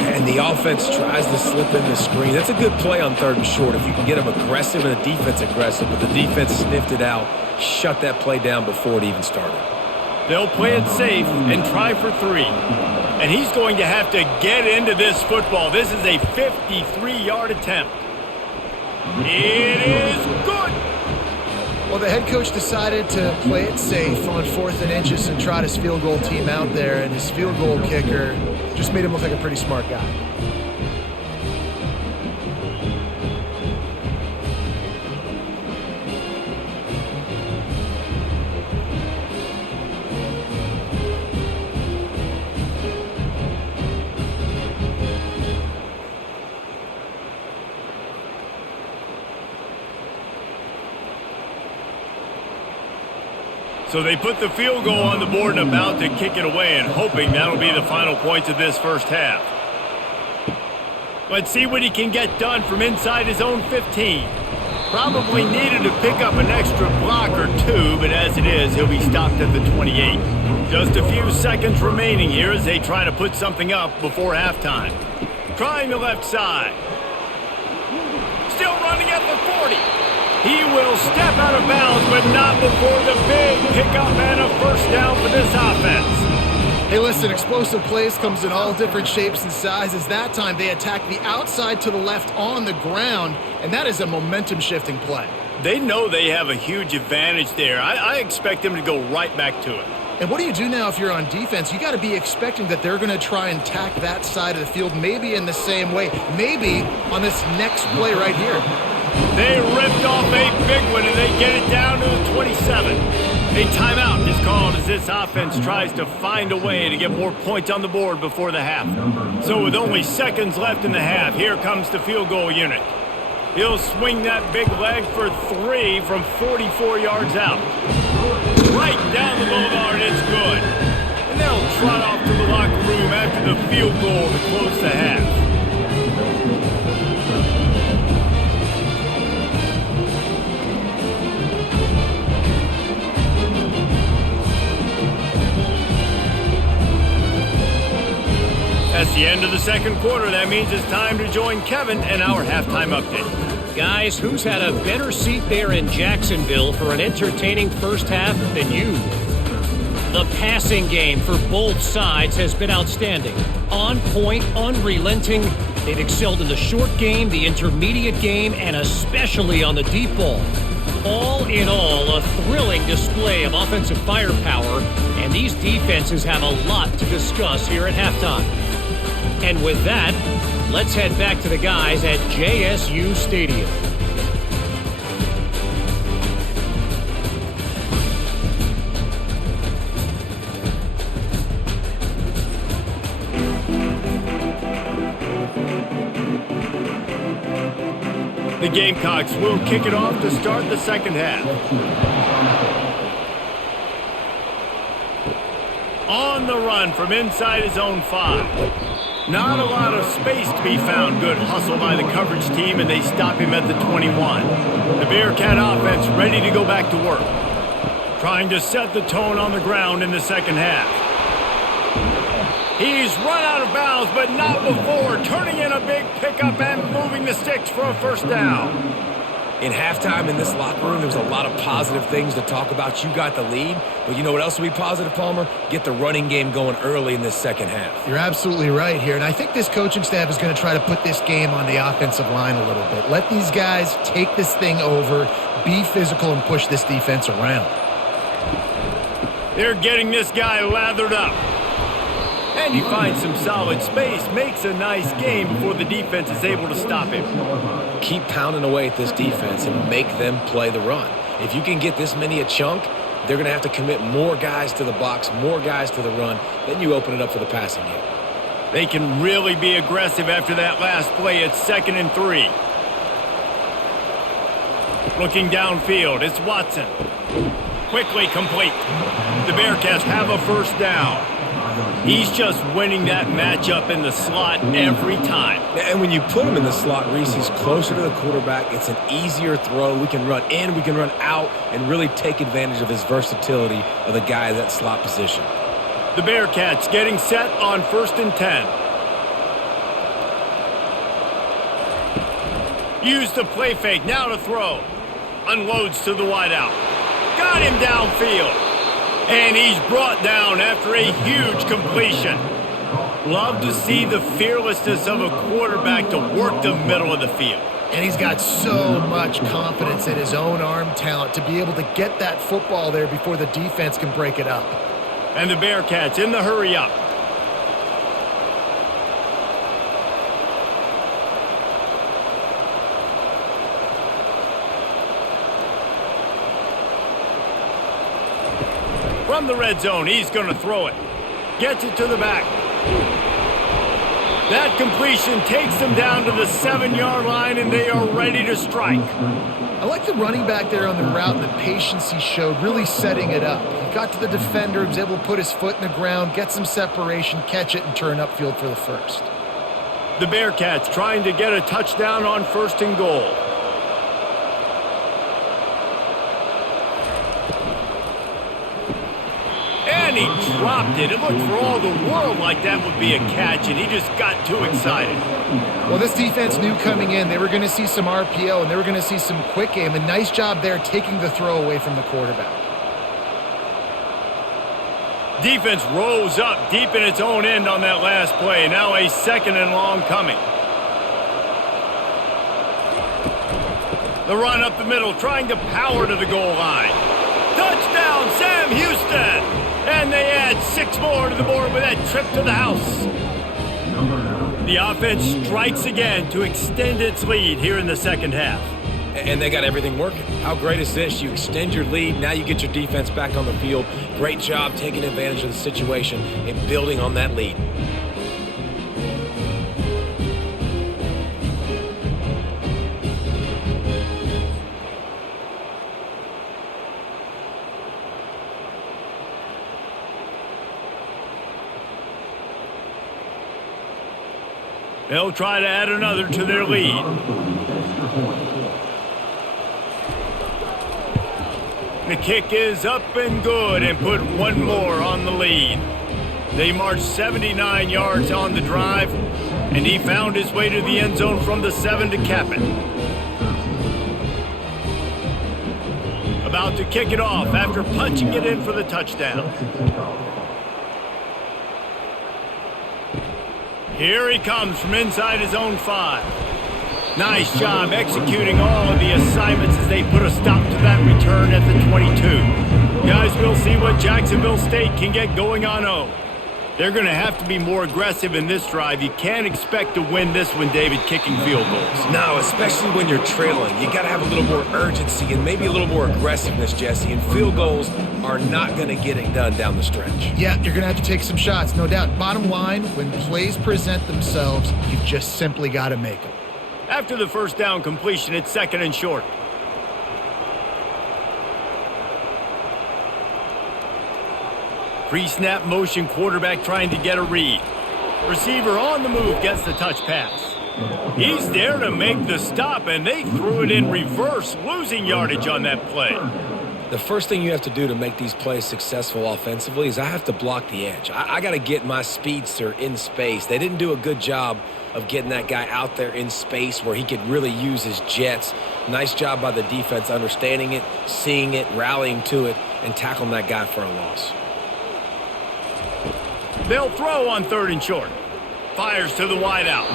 And the offense tries to slip in the screen. That's a good play on 3rd and short if you can get them aggressive and the defense aggressive. But the defense sniffed it out, shut that play down before it even started. They'll play it safe and try for 3. And he's going to have to get into this football. This is a 53-yard attempt. It is good. Well, the head coach decided to play it safe on 4th and inches and trot his field goal team out there, and his field goal kicker just made him look like a pretty smart guy. So they put the field goal on the board and about to kick it away and hoping that'll be the final points of this first half. Let's see what he can get done from inside his own 15. Probably needed to pick up an extra block or 2, but as it is, he'll be stopped at the 28. Just a few seconds remaining here as they try to put something up before halftime. Trying the left side. Still running at the 40. He will step out of bounds, but not before the big pickup and a first down for this offense. Hey, listen, explosive plays comes in all different shapes and sizes. That time they attack the outside to the left on the ground, and that is a momentum-shifting play. They know they have a huge advantage there. I expect them to go right back to it. And what do you do now if you're on defense? You got to be expecting that they're going to try and tack that side of the field, maybe in the same way, maybe on this next play right here. They ripped off a big one, and they get it down to the 27. A timeout is called as this offense tries to find a way to get more points on the board before the half. So with only seconds left in the half, here comes the field goal unit. He'll swing that big leg for 3 from 44 yards out. Right down the boulevard, it's good. And they'll trot off to the locker room after the field goal to close the half. That's the end of the second quarter. That means it's time to join Kevin and our halftime update. Guys, who's had a better seat there in Jacksonville for an entertaining first half than you? The passing game for both sides has been outstanding. On point, unrelenting. They've excelled in the short game, the intermediate game, and especially on the deep ball. All in all, a thrilling display of offensive firepower, and these defenses have a lot to discuss here at halftime. And with that, let's head back to the guys at JSU Stadium. The Gamecocks will kick it off to start the second half. On the run from inside his own 5. Not a lot of space to be found. Good hustle by the coverage team, and they stop him at the 21. The Bearcat offense ready to go back to work. Trying to set the tone on the ground in the second half. He's run out of bounds, but not before. Turning in a big pickup and moving the sticks for a first down. In halftime in this locker room, there was a lot of positive things to talk about. You got the lead, but you know what else will be positive, Palmer? Get the running game going early in this second half. You're absolutely right here, and I think this coaching staff is going to try to put this game on the offensive line a little bit. Let these guys take this thing over, be physical, and push this defense around. They're getting this guy lathered up. And he finds some solid space, makes a nice game before the defense is able to stop him. Keep pounding away at this defense and make them play the run. If you can get this many a chunk, they're going to have to commit more guys to the box, more guys to the run. Then you open it up for the passing game. They can really be aggressive after that last play. It's 2nd and 3. Looking downfield, it's Watson. Quickly complete. The Bearcats have a first down. He's just winning that matchup in the slot every time. And when you put him in the slot, Reese, he's closer to the quarterback. It's an easier throw. We can run in, we can run out, and really take advantage of his versatility of the guy in that slot position. The Bearcats getting set on 1st and 10. Use the play fake, now to throw. Unloads to the wideout. Got him downfield. And he's brought down after a huge completion. Love to see the fearlessness of a quarterback to work the middle of the field. And he's got so much confidence in his own arm talent to be able to get that football there before the defense can break it up. And the Bearcats in the hurry up. From the red zone, he's going to throw it. Gets it to the back. That completion takes them down to the 7-yard line, and they are ready to strike. I like the running back there on the route and the patience he showed, really setting it up. He got to the defender, was able to put his foot in the ground, get some separation, catch it, and turn upfield for the first. The Bearcats trying to get a touchdown on 1st and goal. And he dropped it. It looked for all the world like that would be a catch, and he just got too excited. Well, this defense knew coming in they were going to see some RPO and they were going to see some quick game. A nice job there taking the throw away from the quarterback. Defense rose up deep in its own end on that last play. Now a 2nd and long coming. The run up the middle, trying to power to the goal line. Touchdown, Sam Houston! And they add 6 more to the board with that trip to the house. The offense strikes again to extend its lead here in the 2nd half. And they got everything working. How great is this? You extend your lead, now you get your defense back on the field. Great job taking advantage of the situation and building on that lead. They'll try to add another to their lead. The kick is up and good and put 1 more on the lead. They marched 79 yards on the drive, and he found his way to the end zone from the 7 to cap it. About to kick it off after punching it in for the touchdown. Here he comes from inside his own 5. Nice job executing all of the assignments as they put a stop to that return at the 22. Guys, we'll see what Jacksonville State can get going on 0. They're going to have to be more aggressive in this drive. You can't expect to win this one, David, kicking field goals. No, especially when you're trailing. You got to have a little more urgency and maybe a little more aggressiveness, Jesse. And field goals are not going to get it done down the stretch. Yeah, you're going to have to take some shots, no doubt. Bottom line, when plays present themselves, you've just simply got to make them. After the first down completion, it's 2nd and short. Pre-snap motion, quarterback trying to get a read. Receiver on the move gets the touch pass. He's there to make the stop, and they threw it in reverse, losing yardage on that play. The first thing you have to do to make these plays successful offensively is I have to block the edge. I got to get my speedster in space. They didn't do a good job of getting that guy out there in space where he could really use his jets. Nice job by the defense understanding it, seeing it, rallying to it, and tackling that guy for a loss. They'll throw on 3rd and short. fires to the wideout.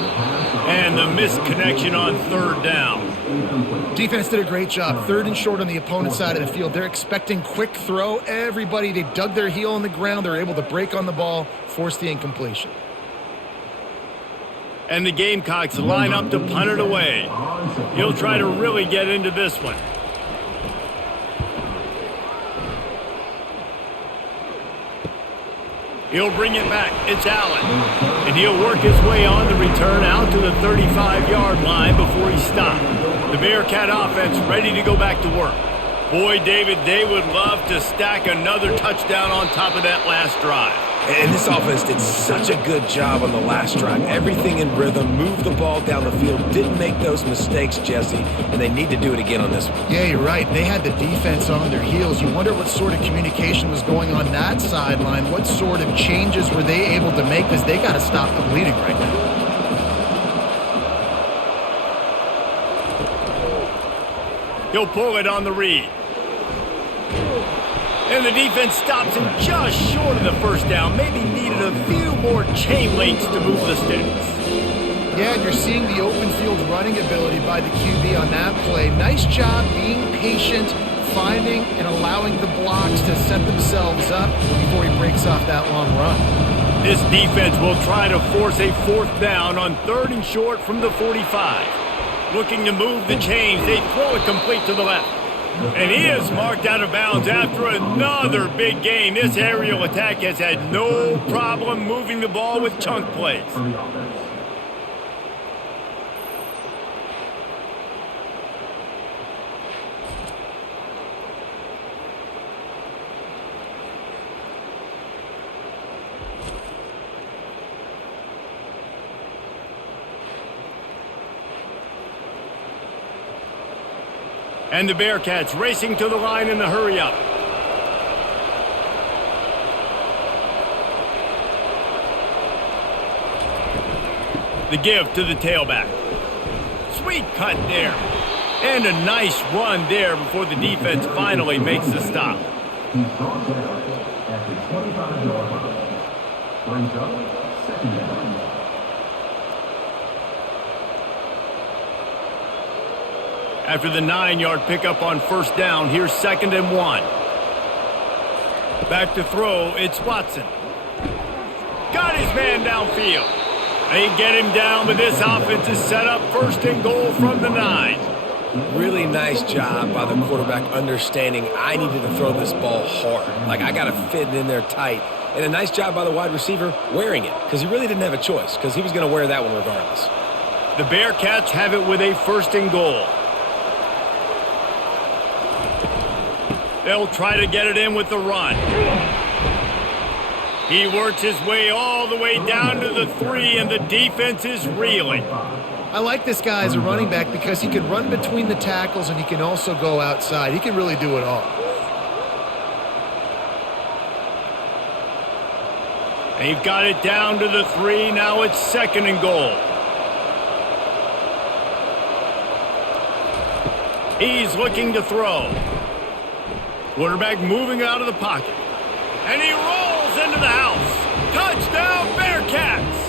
And the misconnection on third down. Defense did a great job. 3rd and short on the opponent's side of the field. They're expecting quick throw. Everybody, they dug their heel on the ground. They're able to break on the ball, force the incompletion. And the Gamecocks line up to punt it away. He'll try to really get into this one. He'll bring it back. It's Allen. And he'll work his way on the return out to the 35-yard line before he stopped. The Bearcat offense ready to go back to work. Boy, David, they would love to stack another touchdown on top of that last drive. And this offense did such a good job on the last drive. Everything in rhythm, moved the ball down the field, didn't make those mistakes, Jesse, and they need to do it again on this one. Yeah, you're right. They had the defense on their heels. You wonder what sort of communication was going on that sideline. What sort of changes were they able to make, because they got to stop the bleeding right now. He'll pull it on the read. And the defense stops him just short of the first down. Maybe needed a few more chain links to move the sticks. Yeah, and you're seeing the open field running ability by the QB on that play. Nice job being patient, finding and allowing the blocks to set themselves up before he breaks off that long run. This defense will try to force a 4th down on 3rd and short from the 45. Looking to move the chains. They throw it complete to the left. And he is marked out of bounds after another big gain. This aerial attack has had no problem moving the ball with chunk plays. And the Bearcats racing to the line in the hurry-up. The give to the tailback. Sweet cut there. And a nice run there before the defense finally makes the stop. He's brought down at the 25-yard line. Brings up 2nd down. After the 9-yard pickup on 1st down, here's 2nd and 1. Back to throw, it's Watson. Got his man downfield. They get him down, but this offense is set up 1st and goal from the 9. Really nice job by the quarterback understanding I needed to throw this ball hard. Like, I got to fit it in there tight. And a nice job by the wide receiver wearing it, because he really didn't have a choice, because he was going to wear that one regardless. The Bearcats have it with a 1st and goal. They'll try to get it in with the run. He works his way all the way down to the 3, and the defense is reeling. I like this guy as a running back because he can run between the tackles and he can also go outside. He can really do it all. They've got it down to the 3. Now it's 2nd and goal. He's looking to throw. Quarterback moving out of the pocket. And he rolls into the house. Touchdown, Bearcats!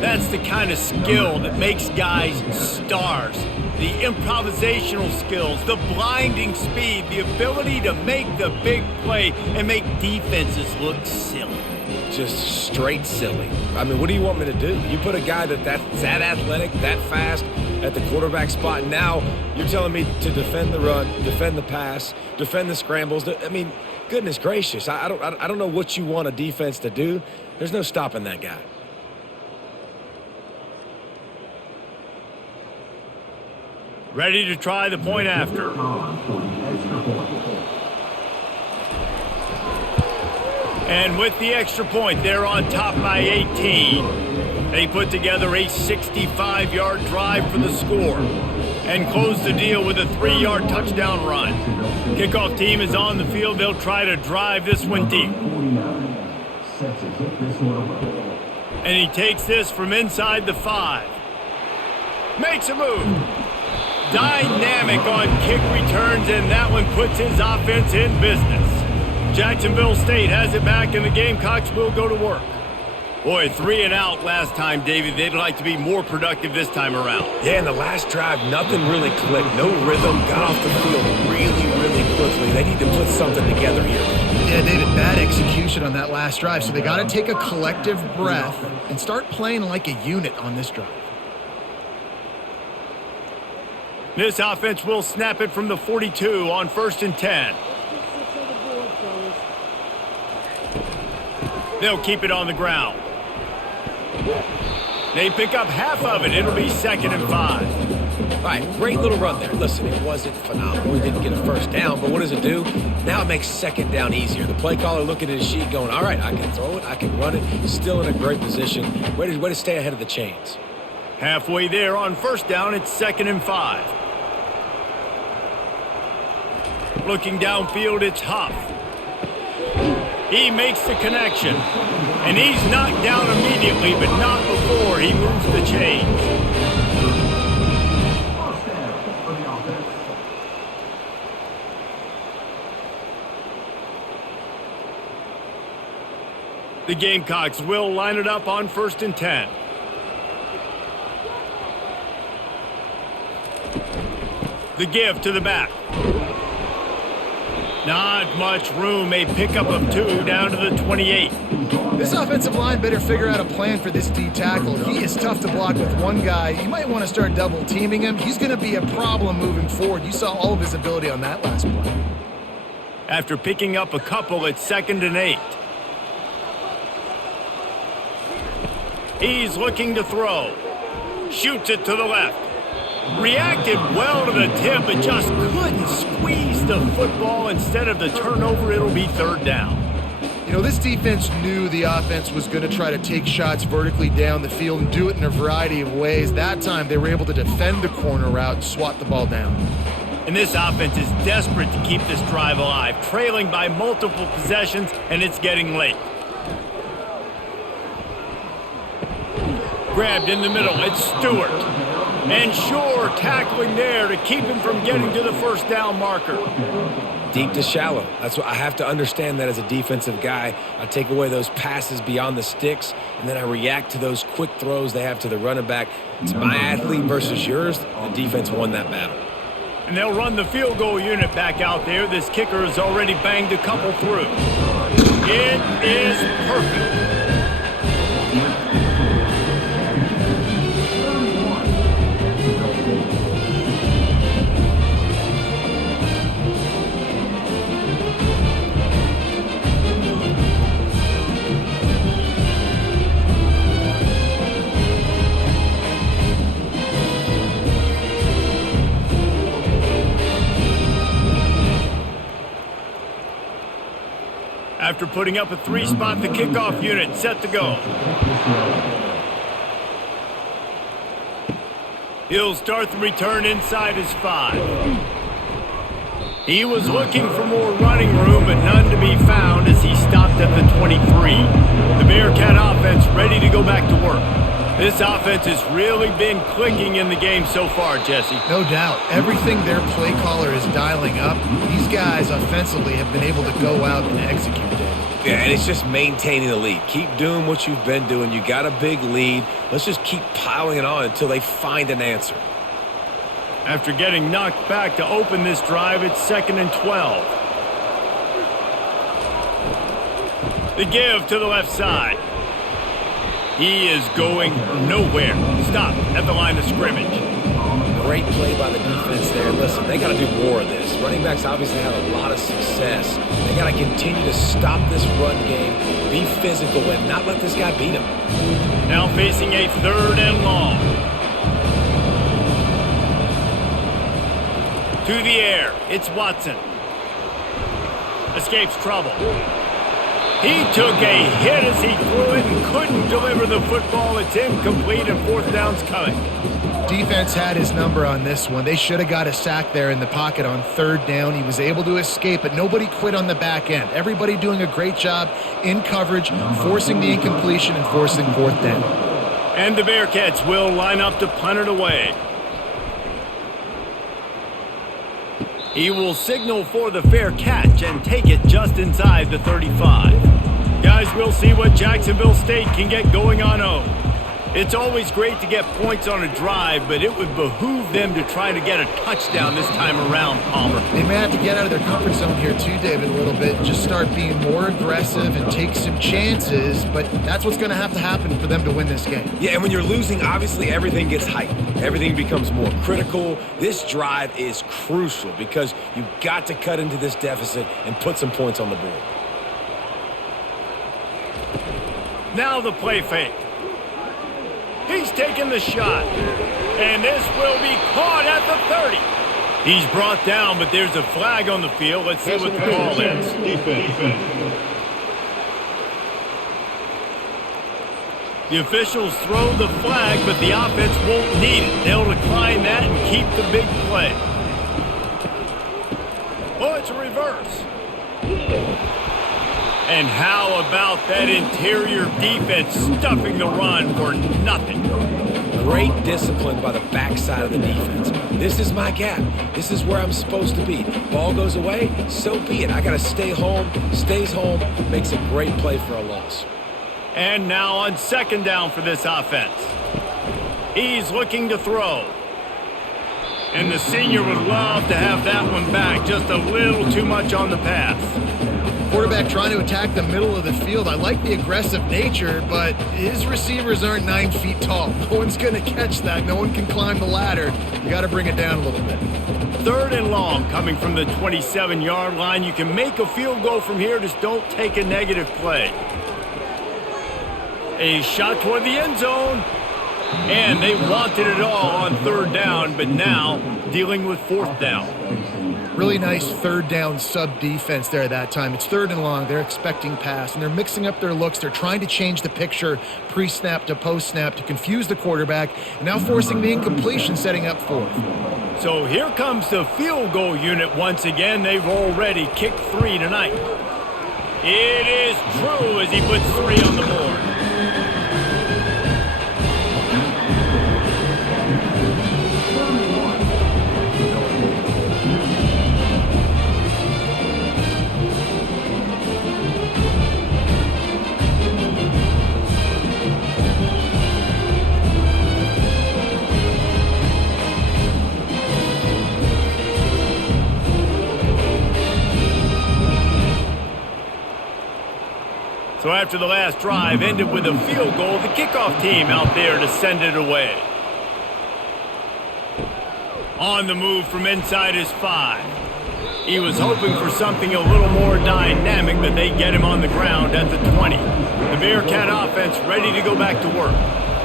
That's the kind of skill that makes guys stars. The improvisational skills, the blinding speed, the ability to make the big play and make defenses look silly. Just straight silly. I mean, what do you want me to do? You put a guy that's that athletic, that fast at the quarterback spot, and now you're telling me to defend the run, defend the pass, defend the scrambles. I mean, goodness gracious, I don't know what you want a defense to do. There's no stopping that guy. Ready to try the point after. And with the extra point, they're on top by 18. They put together a 65-yard drive for the score and close the deal with a 3-yard touchdown run. Kickoff team is on the field. They'll try to drive this one deep. And he takes this from inside the 5. Makes a move. Dynamic on kick returns, and that one puts his offense in business. Jacksonville State has it back, and the Gamecocks will go to work. Boy, 3 and out last time, David. They'd like to be more productive this time around. Yeah, in the last drive, nothing really clicked. No rhythm, got off the field really quickly. They need to put something together here. Yeah, David, bad execution on that last drive, so they got to take a collective breath and start playing like a unit on this drive. This offense will snap it from the 42 on 1st and 10. They'll keep it on the ground. They pick up half of it. It'll be 2nd and 5. All right, great little run there. Listen, it wasn't phenomenal. We didn't get a first down, but what does it do? Now it makes 2nd down easier. The play caller looking at his sheet going, all right, I can throw it, I can run it. He's still in a great position. Way to stay ahead of the chains. Halfway there on 1st down, it's 2nd and 5. Looking downfield, it's Huff. He makes the connection. And he's knocked down immediately, but not before he moves the chains. The Gamecocks will line it up on 1st and 10. The give to the back. Not much room. A pickup of 2 down to the 28. This offensive line better figure out a plan for this D tackle. He is tough to block with one guy. You might want to start double teaming him. He's going to be a problem moving forward. You saw all of his ability on that last play. After picking up a couple, it's 2nd and 8. He's looking to throw. Shoots it to the left. Reacted well to the tip, but just couldn't squeeze the football. Instead of the turnover, it'll be 3rd down. You know, this defense knew the offense was going to try to take shots vertically down the field and do it in a variety of ways. That time, they were able to defend the corner route and swat the ball down. And this offense is desperate to keep this drive alive, trailing by multiple possessions, and it's getting late. Grabbed in the middle, it's Stewart. And Shore tackling there to keep him from getting to the 1st down marker. Deep to shallow. That's what I have to understand that as a defensive guy. I take away those passes beyond the sticks, and then I react to those quick throws they have to the running back. It's my athlete versus yours. The defense won that battle. And they'll run the field goal unit back out there. This kicker has already banged a couple through. It is perfect. After putting up a 3-spot, the kickoff unit set to go. He'll start the return inside his 5. He was looking for more running room, but none to be found as he stopped at the 23. The Bearcat offense ready to go back to work. This offense has really been clicking in the game so far, Jesse. No doubt. Everything their play caller is dialing up, these guys offensively have been able to go out and execute it. Yeah, and it's just maintaining the lead. Keep doing what you've been doing. You got a big lead. Let's just keep piling it on until they find an answer. After getting knocked back to open this drive, it's 2nd and 12. The give to the left side. He is going nowhere. Stop at the line of scrimmage. Great play by the defense there. Listen, they got to do more of this. Running backs obviously have a lot of success. They got to continue to stop this run game, be physical, and not let this guy beat him. Now facing a 3rd and long. To the air, it's Watson. Escapes trouble. He took a hit as he threw it and couldn't deliver the football. It's incomplete and 4th down's coming. Defense had his number on this one. They should have got a sack there in the pocket on 3rd down. He was able to escape, but nobody quit on the back end. Everybody doing a great job in coverage, forcing the incompletion and forcing 4th down. And the Bearcats will line up to punt it away. He will signal for the fair catch and take it just inside the 35. Guys, we'll see what Jacksonville State can get going on O. It's always great to get points on a drive, but it would behoove them to try to get a touchdown this time around, Palmer. They may have to get out of their comfort zone here too, David, a little bit, and just start being more aggressive and take some chances, but that's what's going to happen for them to win this game. Yeah, and when you're losing, obviously everything gets heightened. Everything becomes more critical. This drive is crucial because you've got to cut into this deficit and put some points on the board. Now the play fake. He's taking the shot, and this will be caught at the 30. He's brought down, but there's a flag on the field. Let's see what the call is. The officials throw the flag, but the offense won't need it. They'll decline that and keep the big play. Oh, it's a reverse. And how about that interior defense stuffing the run for nothing? Great discipline by the backside of the defense. This is my gap. This is where I'm supposed to be. Ball goes away, so be it. I got to stay home, stays home, makes a great play for a loss. And now on second down for this offense. He's looking to throw. And the senior would love to have that one back. Just a little too much on the pass. Quarterback trying to attack the middle of the field. I like the aggressive nature, but his receivers aren't 9 feet tall. No one's going to catch that. No one can climb the ladder. You got to bring it down a little bit. Third and long coming from the 27-yard line. You can make a field goal from here. Just don't take a negative play. A shot toward the end zone. And they wanted it all on third down, but now dealing with fourth down. Really nice third down sub defense there that time. It's third and long. They're expecting pass, and they're mixing up their looks. They're trying to change the picture pre-snap to post-snap to confuse the quarterback, and now forcing the incompletion, setting up fourth. So here comes the field goal unit once again. They've already kicked 3 tonight. It is true as he puts 3 on the board. So after the last drive ended with a field goal, the kickoff team out there to send it away. On the move from inside his 5. He was hoping for something a little more dynamic, but they get him on the ground at the 20. The Bearcat offense ready to go back to work.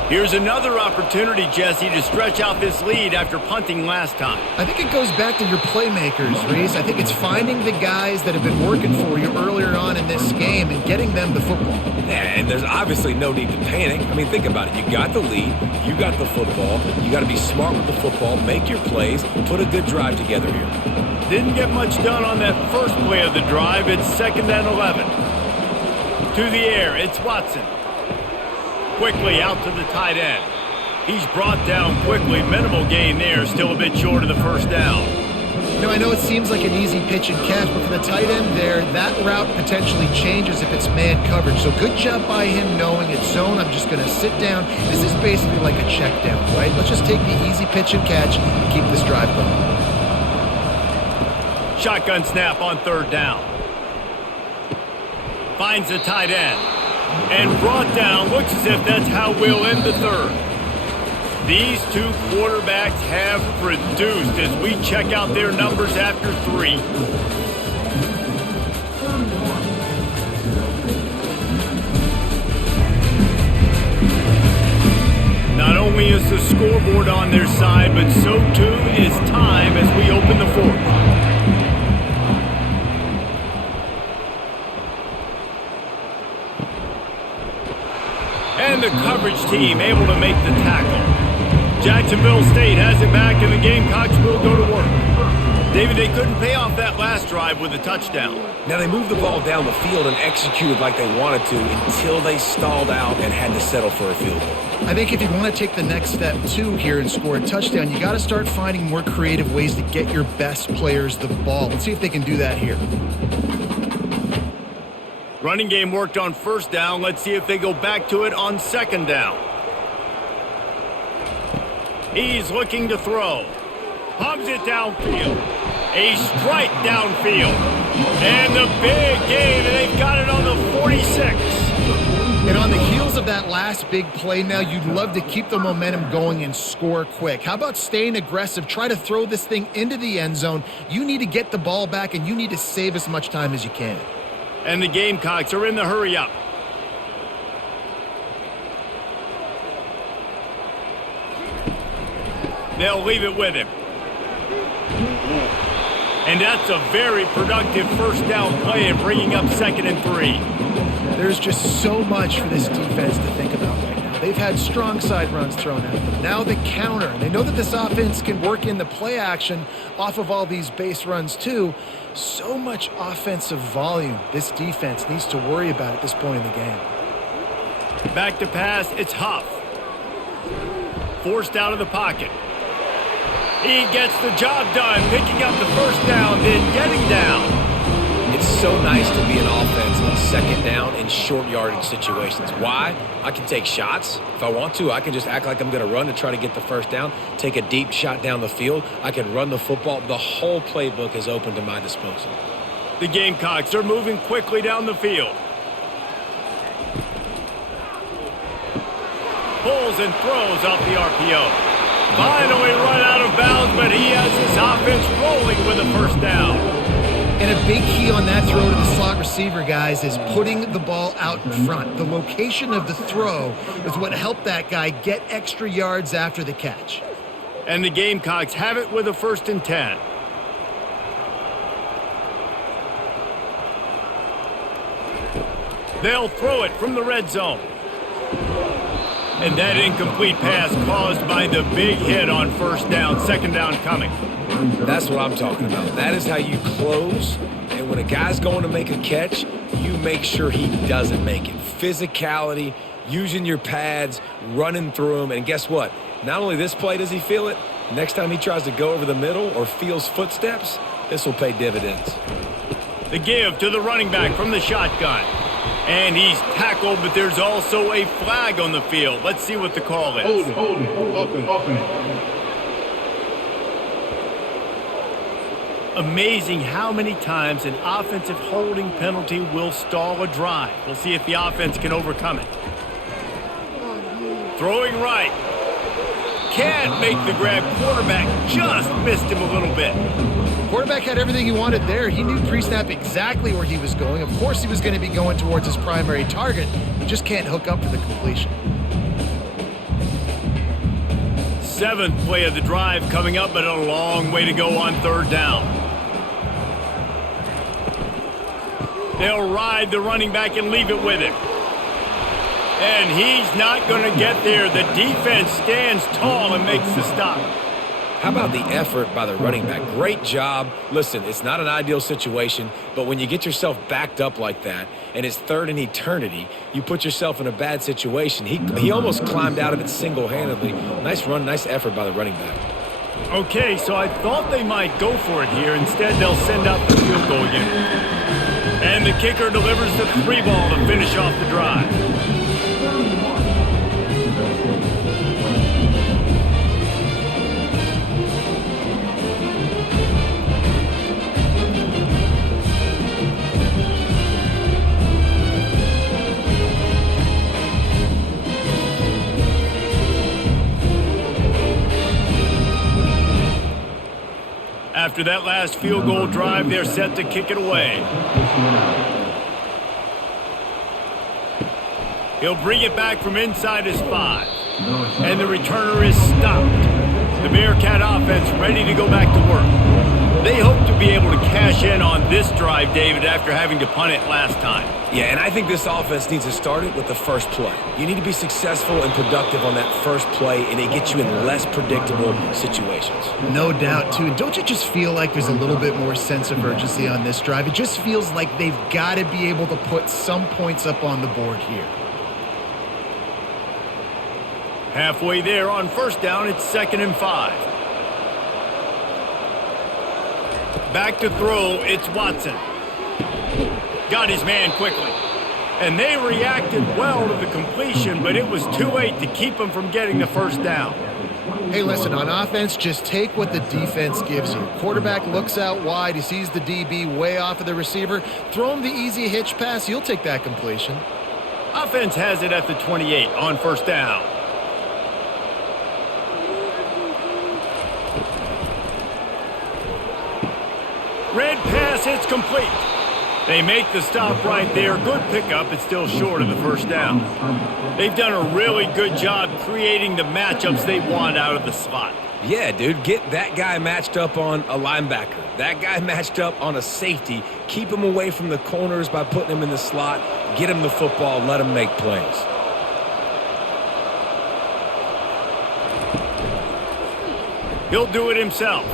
Here's another opportunity, Jesse, to stretch out this lead after punting last time. I think it goes back to your playmakers, Reese. I think it's finding the guys that have been working for you earlier on in this game and getting them the football. Yeah, and there's obviously no need to panic. I mean, think about it. You got the lead. You got the football. You got to be smart with the football, make your plays, put a good drive together here. Didn't get much done on that first play of the drive. It's 2nd and 11. To the air, it's Watson. Quickly out to the tight end. He's brought down quickly. Minimal gain there. Still a bit short of the first down. You know, I know it seems like an easy pitch and catch, but for the tight end there, that route potentially changes if it's man coverage. So good job by him knowing it's zone. I'm just going to sit down. This is basically like a check down, right? Let's just take the easy pitch and catch and keep this drive going. Shotgun snap on third down. Finds the tight end. And brought down. Looks as if that's how we'll end the third. These two quarterbacks have produced as we check out their numbers after 3. Not only is the scoreboard on their side, but so too is time as we open the 4th. And the coverage team able to make the tackle. Jacksonville State has it back, and the Gamecocks will go to work. David, they couldn't pay off that last drive with a touchdown. Now, they moved the ball down the field and executed like they wanted to until they stalled out and had to settle for a field goal. I think if you want to take the next step, too, here and score a touchdown, you got to start finding more creative ways to get your best players the ball. Let's see if they can do that here. Running game worked on first down. Let's see if they go back to it on second down. He's looking to throw. Hubs it downfield. A strike downfield. And the big gain, and they've got it on the 46. And on the heels of that last big play now, you'd love to keep the momentum going and score quick. How about staying aggressive? Try to throw this thing into the end zone. You need to get the ball back, and you need to save as much time as you can. And the Gamecocks are in the hurry up. They'll leave it with him. And that's a very productive first down play and bringing up 2nd and 3. There's just so much for this defense to think about right now. They've had strong side runs thrown at them. Now the counter. And they know that this offense can work in the play action off of all these base runs too. So much offensive volume this defense needs to worry about at this point in the game. Back to pass, it's Huff. Forced out of the pocket. He gets the job done, picking up the first down, then getting down. It's so nice to be an offense on second down in short yardage situations. Why? I can take shots. If I want to, I can just act like I'm going to run to try to get the first down, take a deep shot down the field. I can run the football. The whole playbook is open to my disposal. The Gamecocks are moving quickly down the field. Pulls and throws off the RPO. Finally run out of bounds, but he has his offense rolling with a first down. And a big key on that throw to the slot receiver, guys, is putting the ball out in front. The location of the throw is what helped that guy get extra yards after the catch. And the Gamecocks have it with a 1st and 10. They'll throw it from the red zone. And that incomplete pass caused by the big hit on first down, 2nd down coming. That's what I'm talking about. That is how you close. And when a guy's going to make a catch, you make sure he doesn't make it. Physicality, using your pads, running through him. And guess what? Not only this play does he feel it, next time he tries to go over the middle or feels footsteps, this will pay dividends. The give to the running back from the shotgun. And he's tackled, but there's also a flag on the field. Let's see what the call is. Hold it. Amazing how many times an offensive holding penalty will stall a drive. We'll see if the offense can overcome it. Throwing right. Can't make the grab. Quarterback just missed him a little bit. Quarterback had everything he wanted there. He knew pre-snap exactly where he was going. Of course he was going to be going towards his primary target. He just can't hook up for the completion. 7th play of the drive coming up, but a long way to go on 3rd down. They'll ride the running back and leave it with him. And he's not going to get there. The defense stands tall and makes the stop. How about the effort by the running back? Great job. Listen, it's not an ideal situation, but when you get yourself backed up like that, and it's 3rd and eternity, you put yourself in a bad situation. He almost climbed out of it single-handedly. Nice run, nice effort by the running back. Okay, so I thought they might go for it here. Instead, they'll send out the field goal again. And the kicker delivers the 3 ball to finish off the drive. After that last field goal drive, they're set to kick it away. He'll bring it back from inside his 5. And the returner is stopped. The Bearcat offense ready to go back to work. They hope to be able to cash in on this drive, David, after having to punt it last time. Yeah, and I think this offense needs to start it with the first play. You need to be successful and productive on that first play, and it gets you in less predictable situations. No doubt, too. Don't you just feel like there's a little bit more sense of urgency on this drive? It just feels like they've got to be able to put some points up on the board here. Halfway there on first down, it's 2nd and 5. Back to throw, it's Watson. Got his man quickly. And they reacted well to the completion, but it was too late to keep them from getting the first down. Hey, listen, on offense, just take what the defense gives you. Quarterback looks out wide. He sees the DB way off of the receiver. Throw him the easy hitch pass. You'll take that completion. Offense has it at the 28 on first down. Red pass, it's complete. They make the stop right there. Good pickup. It's still short of the first down. They've done a really good job creating the matchups they want out of the slot. Yeah, dude, get that guy matched up on a linebacker. That guy matched up on a safety. Keep him away from the corners by putting him in the slot. Get him the football. Let him make plays. He'll do it himself.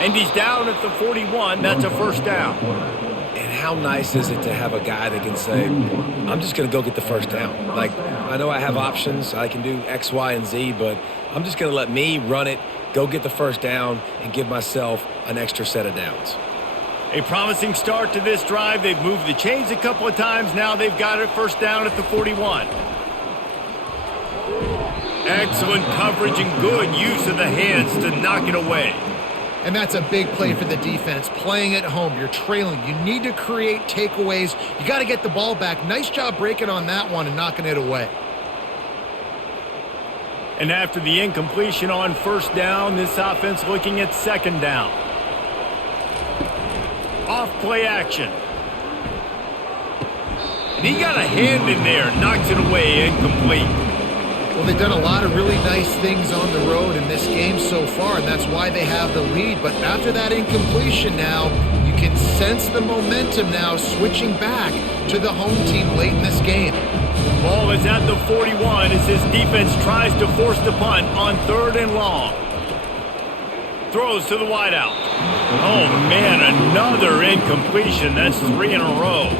And he's down at the 41. That's a first down. And how nice is it to have a guy that can say, I'm just going to go get the first down. Like, I know I have options. I can do X, Y, and Z, but I'm just going to let me run it, go get the first down, and give myself an extra set of downs. A promising start to this drive. They've moved the chains a couple of times. Now they've got it first down at the 41. Excellent coverage and good use of the hands to knock it away. And that's a big play for the defense. Playing at home, you're trailing. You need to create takeaways. You got to get the ball back. Nice job breaking on that one and knocking it away. And after the incompletion on first down, this offense looking at second down. Off play action. And he got a hand in there, knocks it away, incomplete. Well, they've done a lot of really nice things on the road in this game so far, and that's why they have the lead. But after that incompletion now, you can sense the momentum now switching back to the home team late in this game. Ball is at the 41 as this defense tries to force the punt on 3rd and long. Throws to the wideout. Oh, man, another incompletion. That's 3 in a row.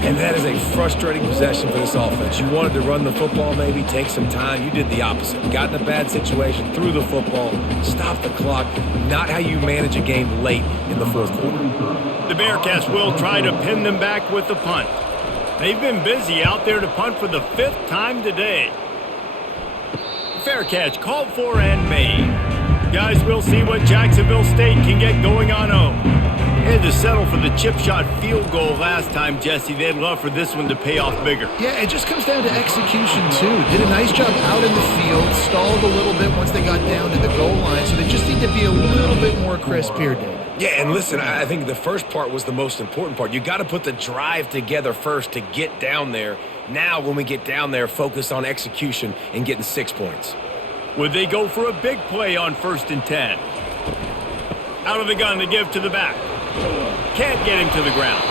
And that is a frustrating possession for this offense. You wanted to run the football, maybe take some time. You did the opposite. Got in a bad situation, threw the football, stopped the clock. Not how you manage a game late in the 4th quarter. The Bearcats will try to pin them back with the punt. They've been busy out there to punt for the 5th time today. Fair catch called for and made. Guys, we'll see what Jacksonville State can get going on home. Had to settle for the chip shot field goal last time, Jesse. They'd love for this one to pay off bigger. Yeah, it just comes down to execution, too. Did a nice job out in the field, stalled a little bit once they got down to the goal line, so they just need to be a little bit more crisp here, Dave. Yeah, and listen, I think the first part was the most important part. You got to put the drive together first to get down there. Now, when we get down there, focus on execution and getting 6 points. Would they go for a big play on 1st and 10? Out of the gun to give to the back. Can't get him to the ground.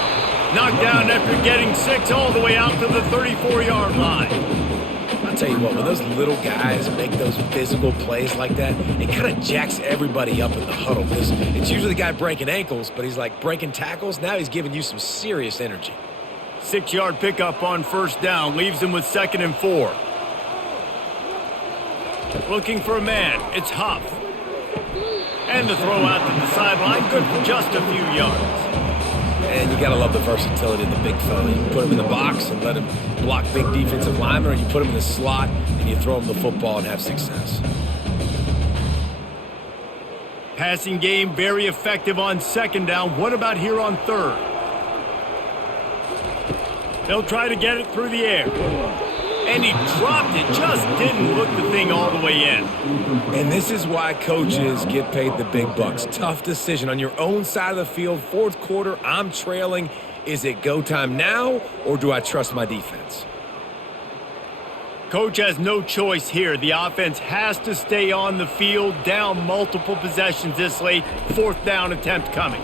Knocked down after getting 6 all the way out to the 34-yard line. I'll tell you what, when those little guys make those physical plays like that, it kind of jacks everybody up in the huddle because it's usually the guy breaking ankles, but he's like breaking tackles. Now he's giving you some serious energy. 6-yard pickup on first down leaves him with 2nd and 4. Looking for a man. It's Huff. And the throw out to the sideline, good for just a few yards. And you got to love the versatility of the big fella. You can put him in the box and let him block big defensive linemen, or you put him in the slot and you throw him the football and have success. Passing game very effective on 2nd down. What about here on 3rd? They'll try to get it through the air. And he dropped it, just didn't look the thing all the way in. And this is why coaches get paid the big bucks. Tough decision on your own side of the field. 4th quarter, I'm trailing. Is it go time now, or do I trust my defense? Coach has no choice here. The offense has to stay on the field, down multiple possessions this late. 4th down attempt coming.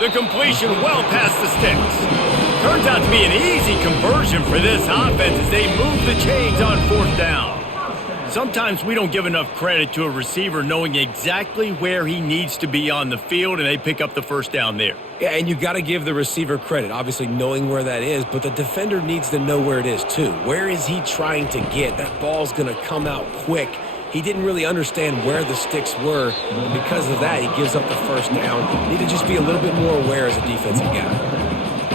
The completion well past the sticks. Turns out to be an easy conversion for this offense as they move the chains on 4th down. Sometimes we don't give enough credit to a receiver knowing exactly where he needs to be on the field, and they pick up the first down there. Yeah, and you got to give the receiver credit, obviously knowing where that is, but the defender needs to know where it is too. Where is he trying to get? That ball's going to come out quick. He didn't really understand where the sticks were, and because of that, he gives up the first down. Need to just be a little bit more aware as a defensive guy.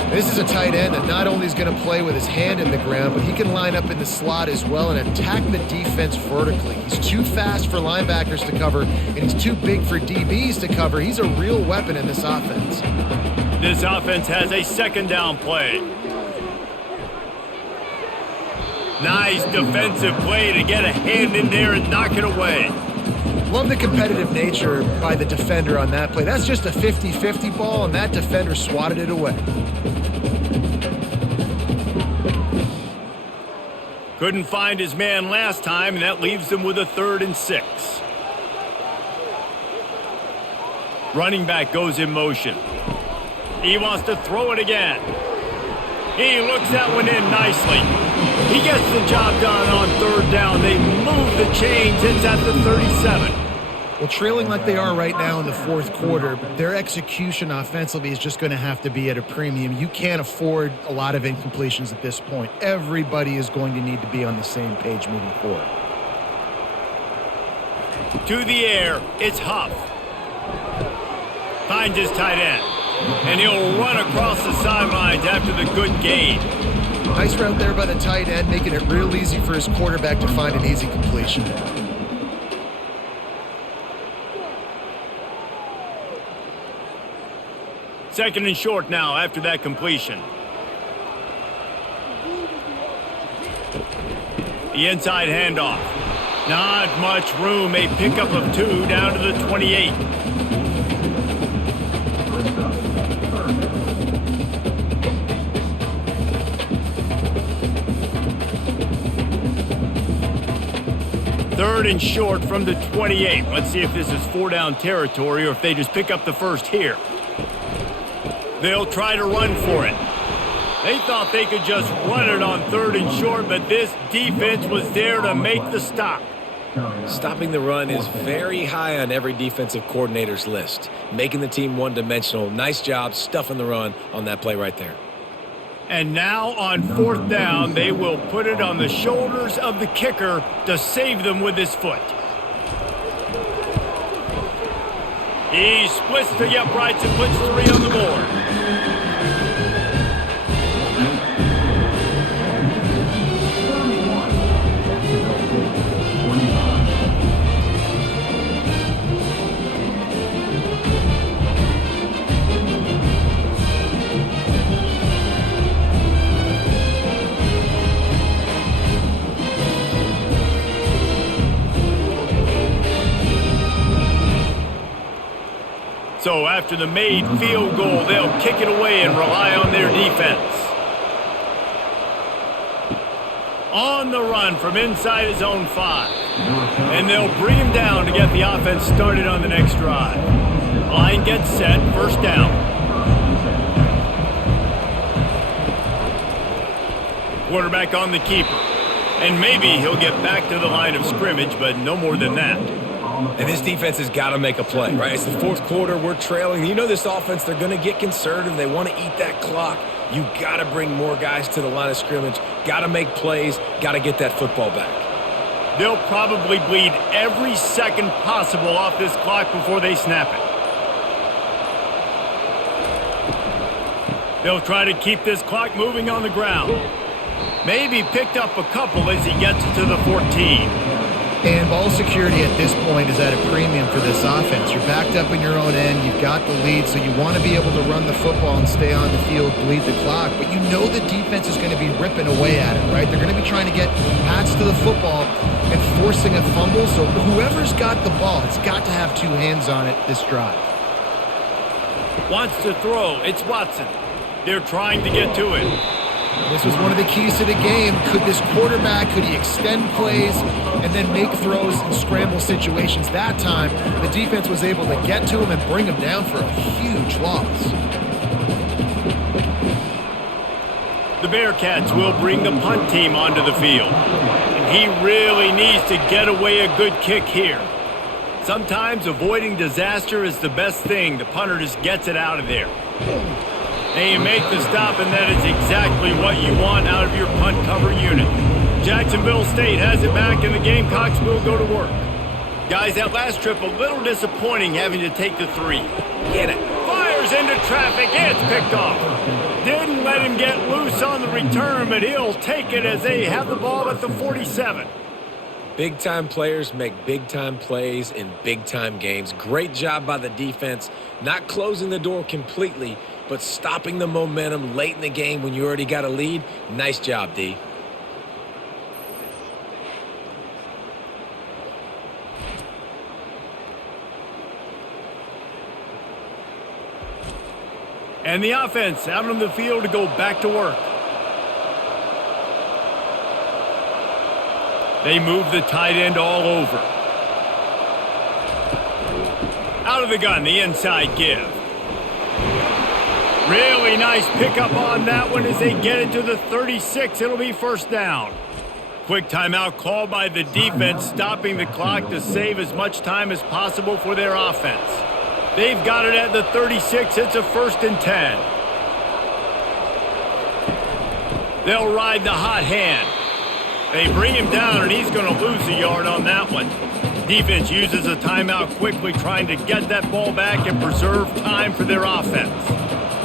This is a tight end that not only is going to play with his hand in the ground, but he can line up in the slot as well and attack the defense vertically. He's too fast for linebackers to cover, and he's too big for DBs to cover. He's a real weapon in this offense. This offense has a second down play. Nice defensive play to get a hand in there and knock it away. Love the competitive nature by the defender on that play. That's just a 50-50 ball, and that defender swatted it away. Couldn't find his man last time, and that leaves him with a 3rd and 6. Running back goes in motion. He wants to throw it again. He looks that one in nicely. He gets the job done on 3rd down. They move the chains. It's at the 37. Well, trailing like they are right now in the 4th quarter, their execution offensively is just going to have to be at a premium. You can't afford a lot of incompletions at this point. Everybody is going to need to be on the same page moving forward. To the air, it's Huff. Finds his tight end. And he'll run across the sidelines after the good gain. Nice route there by the tight end, making it real easy for his quarterback to find an easy completion. Second and short now after that completion. The inside handoff. Not much room. A pickup of 2 down to the 28. Third and short from the 28. Let's see if this is 4-down territory or if they just pick up the first here. They'll try to run for it. They thought they could just run it on 3rd and short, but this defense was there to make the stop. Stopping the run is very high on every defensive coordinator's list. Making the team one-dimensional. Nice job stuffing the run on that play right there. And now on 4th down, they will put it on the shoulders of the kicker to save them with his foot. He splits the uprights and puts 3 on the board. So after the made field goal, they'll kick it away and rely on their defense. On the run from inside his own 5. And they'll bring him down to get the offense started on the next drive. Line gets set, 1st down. Quarterback on the keeper. And maybe he'll get back to the line of scrimmage, but no more than that. And this defense has got to make a play, right? It's the 4th quarter. We're trailing. You know this offense, they're going to get conservative. They want to eat that clock. You got to bring more guys to the line of scrimmage. Got to make plays. Got to get that football back. They'll probably bleed every second possible off this clock before they snap it. They'll try to keep this clock moving on the ground. Maybe picked up a couple as he gets to the 14. And ball security at this point is at a premium for this offense. You're backed up in your own end. You've got the lead, so you want to be able to run the football and stay on the field, bleed the clock. But you know the defense is going to be ripping away at it, right? They're going to be trying to get pads to the football and forcing a fumble. So whoever's got the ball has got to have 2 hands on it this drive. Wants to throw. It's Watson. They're trying to get to it. This was one of the keys to the game. Could this quarterback, could he extend plays and then make throws in scramble situations? That time, the defense was able to get to him and bring him down for a huge loss. The Bearcats will bring the punt team onto the field. And he really needs to get away a good kick here. Sometimes avoiding disaster is the best thing. The punter just gets it out of there. And you make the stop, and that is exactly what you want out of your punt cover unit. Jacksonville State has it back, and the Gamecocks will go to work. Guys, that last trip, a little disappointing having to take the 3. Get it. Fires into traffic. It's picked off. Didn't let him get loose on the return, but he'll take it as they have the ball at the 47. Big-time players make big-time plays in big-time games. Great job by the defense, not closing the door completely, but stopping the momentum late in the game when you already got a lead. Nice job, D. And the offense out on the field to go back to work. They move the tight end all over. Out of the gun, the inside give. Really nice pickup on that one as they get it to the 36. It'll be first down. Quick timeout called by the defense, stopping the clock to save as much time as possible for their offense. They've got it at the 36. It's a 1st and 10. They'll ride the hot hand. They bring him down, and he's going to lose a yard on that one. Defense uses a timeout quickly, trying to get that ball back and preserve time for their offense.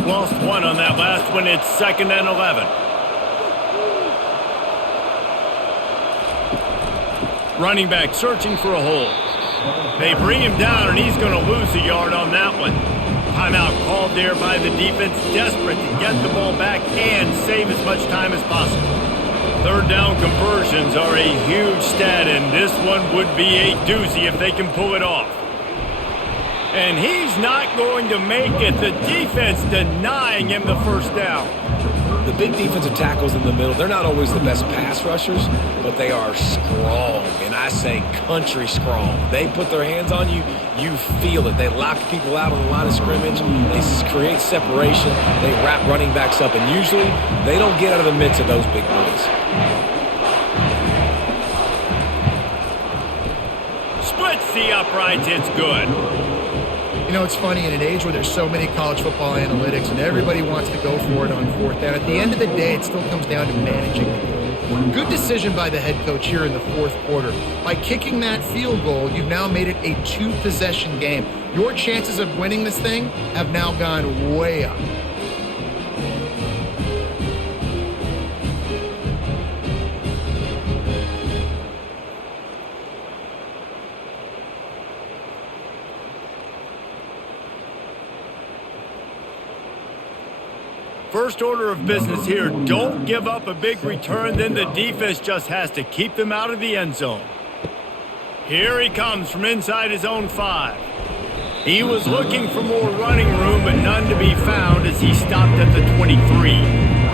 Lost one on that last one. It's 2nd and 11. Running back searching for a hole. They bring him down, and he's going to lose a yard on that one. Timeout called there by the defense, desperate to get the ball back and save as much time as possible. 3rd down conversions are a huge stat, and this one would be a doozy if they can pull it off. And he's not going to make it. The defense denying him the first down. The big defensive tackles in the middle, they're not always the best pass rushers, but they are strong, and I say country strong. They put their hands on you, you feel it. They lock people out on the line of scrimmage. They create separation. They wrap running backs up, and usually they don't get out of the midst of those big boys. Splits the uprights. It's good. You know, it's funny, in an age where there's so many college football analytics and everybody wants to go for it on 4th down, at the end of the day, it still comes down to managing the game. Good decision by the head coach here in the 4th quarter. By kicking that field goal, you've now made it a 2-possession game. Your chances of winning this thing have now gone way up. First order of business here, don't give up a big return, then the defense just has to keep them out of the end zone. Here he comes from inside his own 5. He was looking for more running room, but none to be found as he stopped at the 23.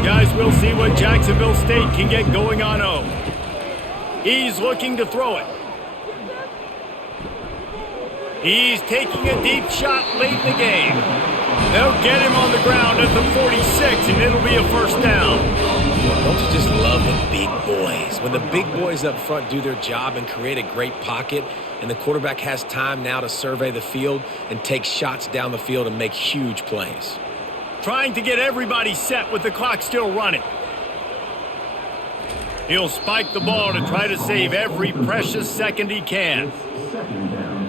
Guys, we'll see what Jacksonville State can get going on O. He's looking to throw it. He's taking a deep shot late in the game. They'll get him on the ground at the 46, and it'll be a first down. Don't you just love the big boys? When the big boys up front do their job and create a great pocket, and the quarterback has time now to survey the field and take shots down the field and make huge plays. Trying to get everybody set with the clock still running. He'll spike the ball to try to save every precious second he can. 2nd down.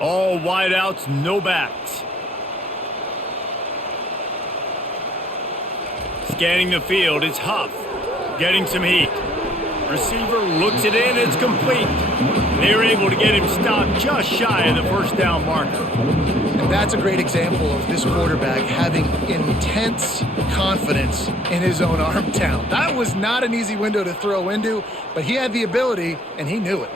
All wideouts, no backs. Scanning the field, it's Huff. Getting some heat. Receiver looks it in, it's complete. They're able to get him stopped just shy of the first down marker. And that's a great example of this quarterback having intense confidence in his own arm talent. That was not an easy window to throw into, but he had the ability, and he knew it.